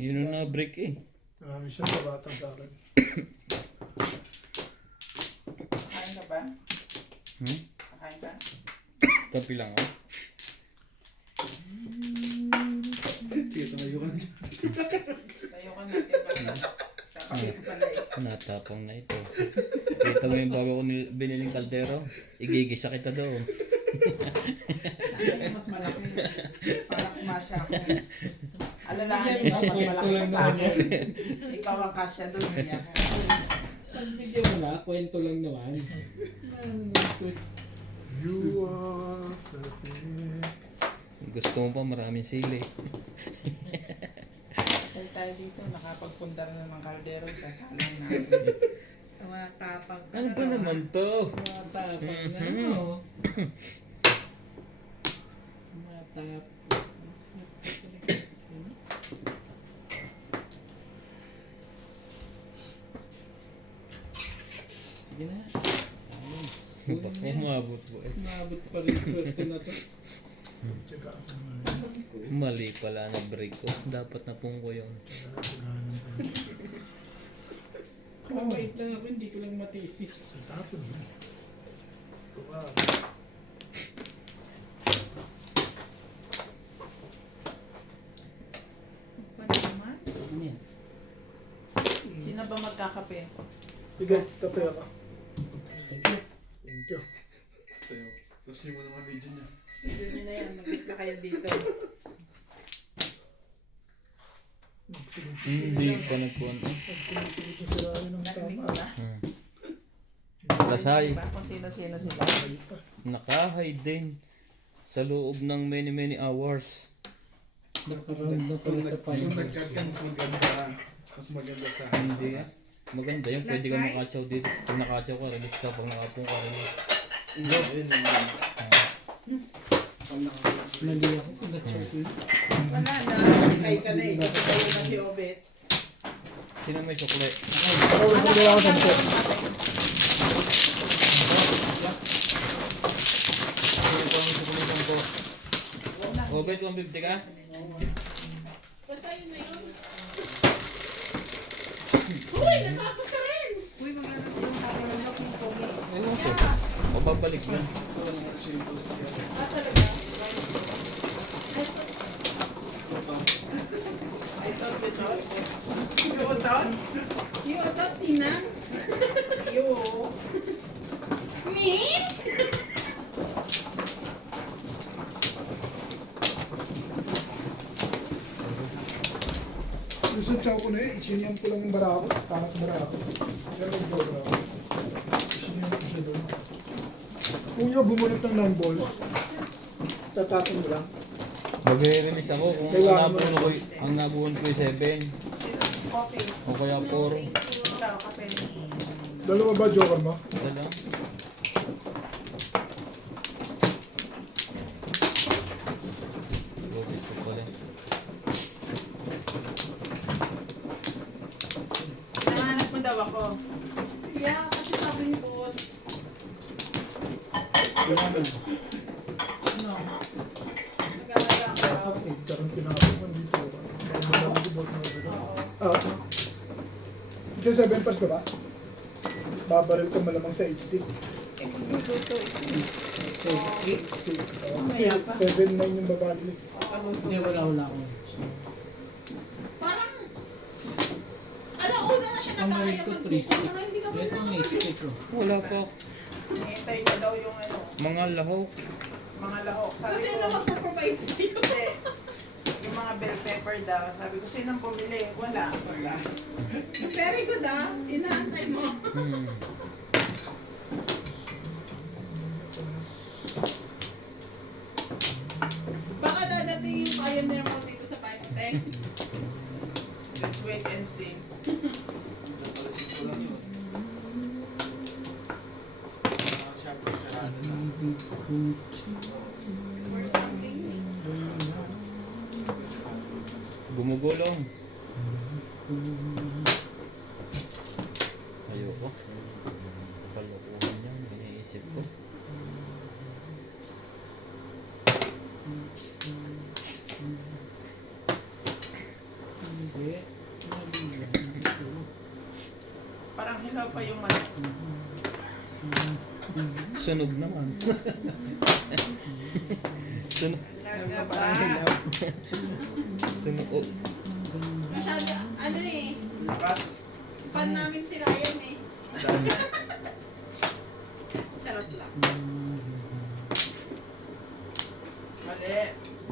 Yun ang na-break eh. Marami siyang sawatang sa akin. Kakain ka ba? Hmm? Kakain ka? Kapi lang oh. Tito kayo ka. Tayo ka natin ba? Kakapit pala eh. Natapang na ito. Kita mo yung bago ko biniling kaldero. Igigisa kita doon. Ano yung mas malaki? Para kumasya ako. Alalahanin mo, mas malaki ka sa akin. Ikaw ang kasya doon niya. Pagbigyan mo na, kwento lang naman. You are perfect. Gusto mo pa maraming sili. Kaya tayo dito, nakapagpunta na ng kaldero sa salang natin. Tumatapang ka Ano ba naman to? Tumatapang na, Mhm. no? Tumatapang. Sige na. Sayang. Baka umabot po eh. Umabot pa rin swerte na to. Tsaka, Mali pala na break ko. Dapat na pong ko yun. Wait lang ako, hindi ko lang matisi. tapon mo. Ito ka. Ano naman? Ano yan? Sino ba magkakape? Sige, kape ako. Thank you. Thank you. Tayo. Kasi mo naman video niya. Video nyo na yan, mag-na kayo dito. Hindi pa nagpunta. Ito sila yun ang Narinig tama. mo na? Lasay. Diba kung sino-sino sila? Naka-hide din. Sa loob ng many hours. Nakaroon na pala sa Yung payo. nagkat ka, mas maganda. Mas maganda sa Hindi ah. Maganda yun. Pwede ka makachaw dito. Pag nakachaw ka, release ka. Pag nakapong ka, release. Ayun, Mali ako kung na-checklist. Wala na, kay ka na eh. Dito kayo na si Obet. Sino may sukle? Ako, gusto ko lang ako sa kape. Sino pa may sukle ko? Obet, 150 ka? Basta yun na yun. Uy, natapos ka rin! Uy, maglalagay yung kakalunok yung pogi. Ewan ko. Mababalik yun. Ah, talaga? Ay, to, ito. Yung utot? Yung otot, Tina? Yung. Me? Gusto chow ko na eh. Isiniyam ko lang yung barako. Tanak barako. Pero yung barako. Isiniyam ko siya doon. Kung yung bumunot ng 9 balls, tatapon mo lang. Mag-release ako kung Kailangan nabuon ko, ang nabuon ko 7 Coffee. o kaya 4. Ikaw, kape. Dalawa ba joker mo? Wala lang. Obet ko pala. Nahanap mo daw ako. Yeah, kasi sabi ni boss. Ano? Nag-alaga ako. Dapat eh. Karang tinapon mo dito. Dalawa ko bot na dito. Ah. Ito 7 pars ka ba? Babaril ka malamang sa 8 stick. Eh, magluluto ito. 7-9 yung babaril. Hindi, wala ako. Parang, una na siya Ang marid nagkakaya ko, mag-book. 3 stick. Pero hindi ka pa Ito ang 8 stick ko. Wala pa. Hintay niya daw yung ano, Mga lahok. mga lahok. So, Sabi sino ko, magpo-provide sa'yo? hindi. Yung mga bell pepper daw. Sabi ko, sinong bumili? Wala. Wala. Very good ah. Inaantay mo. Baka dadating yung pioneer mo dito sa Biotech. Let's wait and see. Napalasin ko lang yun. Siyempre, sarado na. Or something. Gumugulong. Ayoko. Kalukuhan yan. Iniisip ko. Hindi. Parang hilaw pa yung manok. Sunog naman. Sunog. Larga ba? Sunog. Oh. Masyado, ano eh, Lakas. fan namin si Ryan eh. Dami. Charot lang. Mali.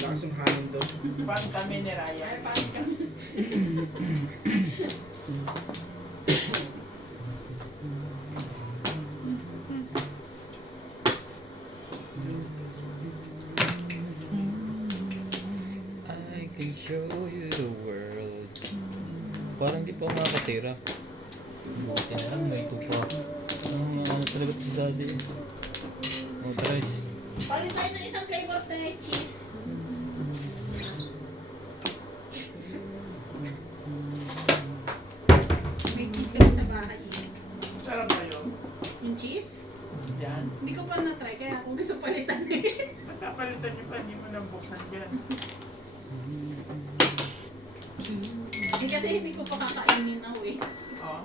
Malakas yung hangin doon. Fan kami ni Ryan. I can show you the world. Parang di pa makakatira. Buti na lang, may ito pa. Ano talaga si daddy? Oh, guys. Palit tayo ng isang flavor na cheese. May cheese kami sa bahay. Sarap ba yun? Yung cheese? Yan. Hindi ko pa na-try kaya kung gusto palitan eh. Magkapalitan nyo pa, hindi mo nang buksan dyan. Kasi hindi ko pa kakainin ako eh. Oh.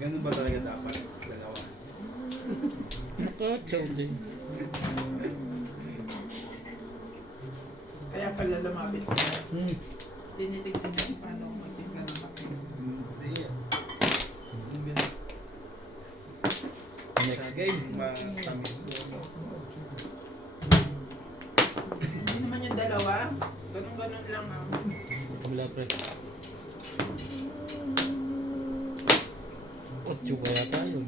Ganun ba talaga dapat? Dalawa. Nakachaw din. Kaya pala lumapit sila. Hmm. Tinitignan niya kung paano magtimpla ng kape. Hindi. Next game. Matamis. Hindi naman yung dalawa. Ganun-ganun lang ah. Kabila pre. 8 kaya tayo.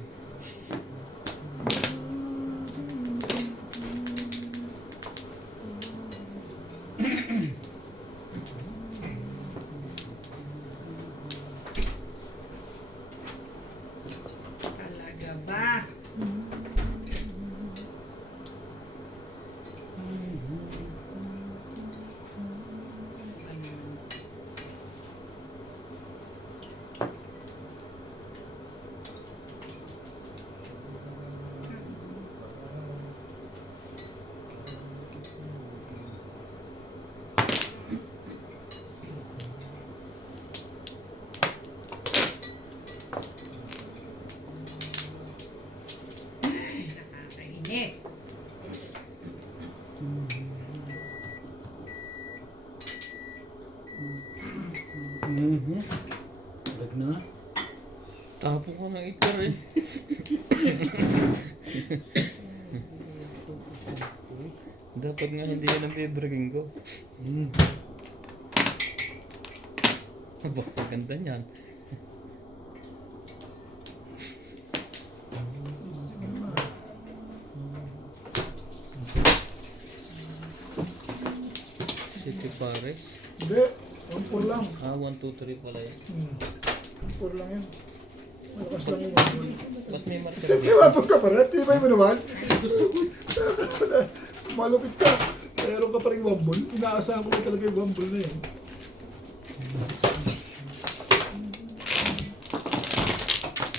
Talaga ba? Nakakainis. Mhm. Balag na nga. Tapo ko ng itar eh. Dapat nga hindi yan ang bibreaking ko. Hmm. Aba, maganda niyan. City pare. Hindi, 1-4 lang. 1, 2, 3 pala yan. 1-4 lang yun. Malakas lang yung 1-4. Ba't may marker Siyempre, dito? mapag ka pa rin. Tibay mo naman. Malupit ka. Meron ka pa rin 1-ball. Inaasahan ko na talaga yung 1-ball na yun.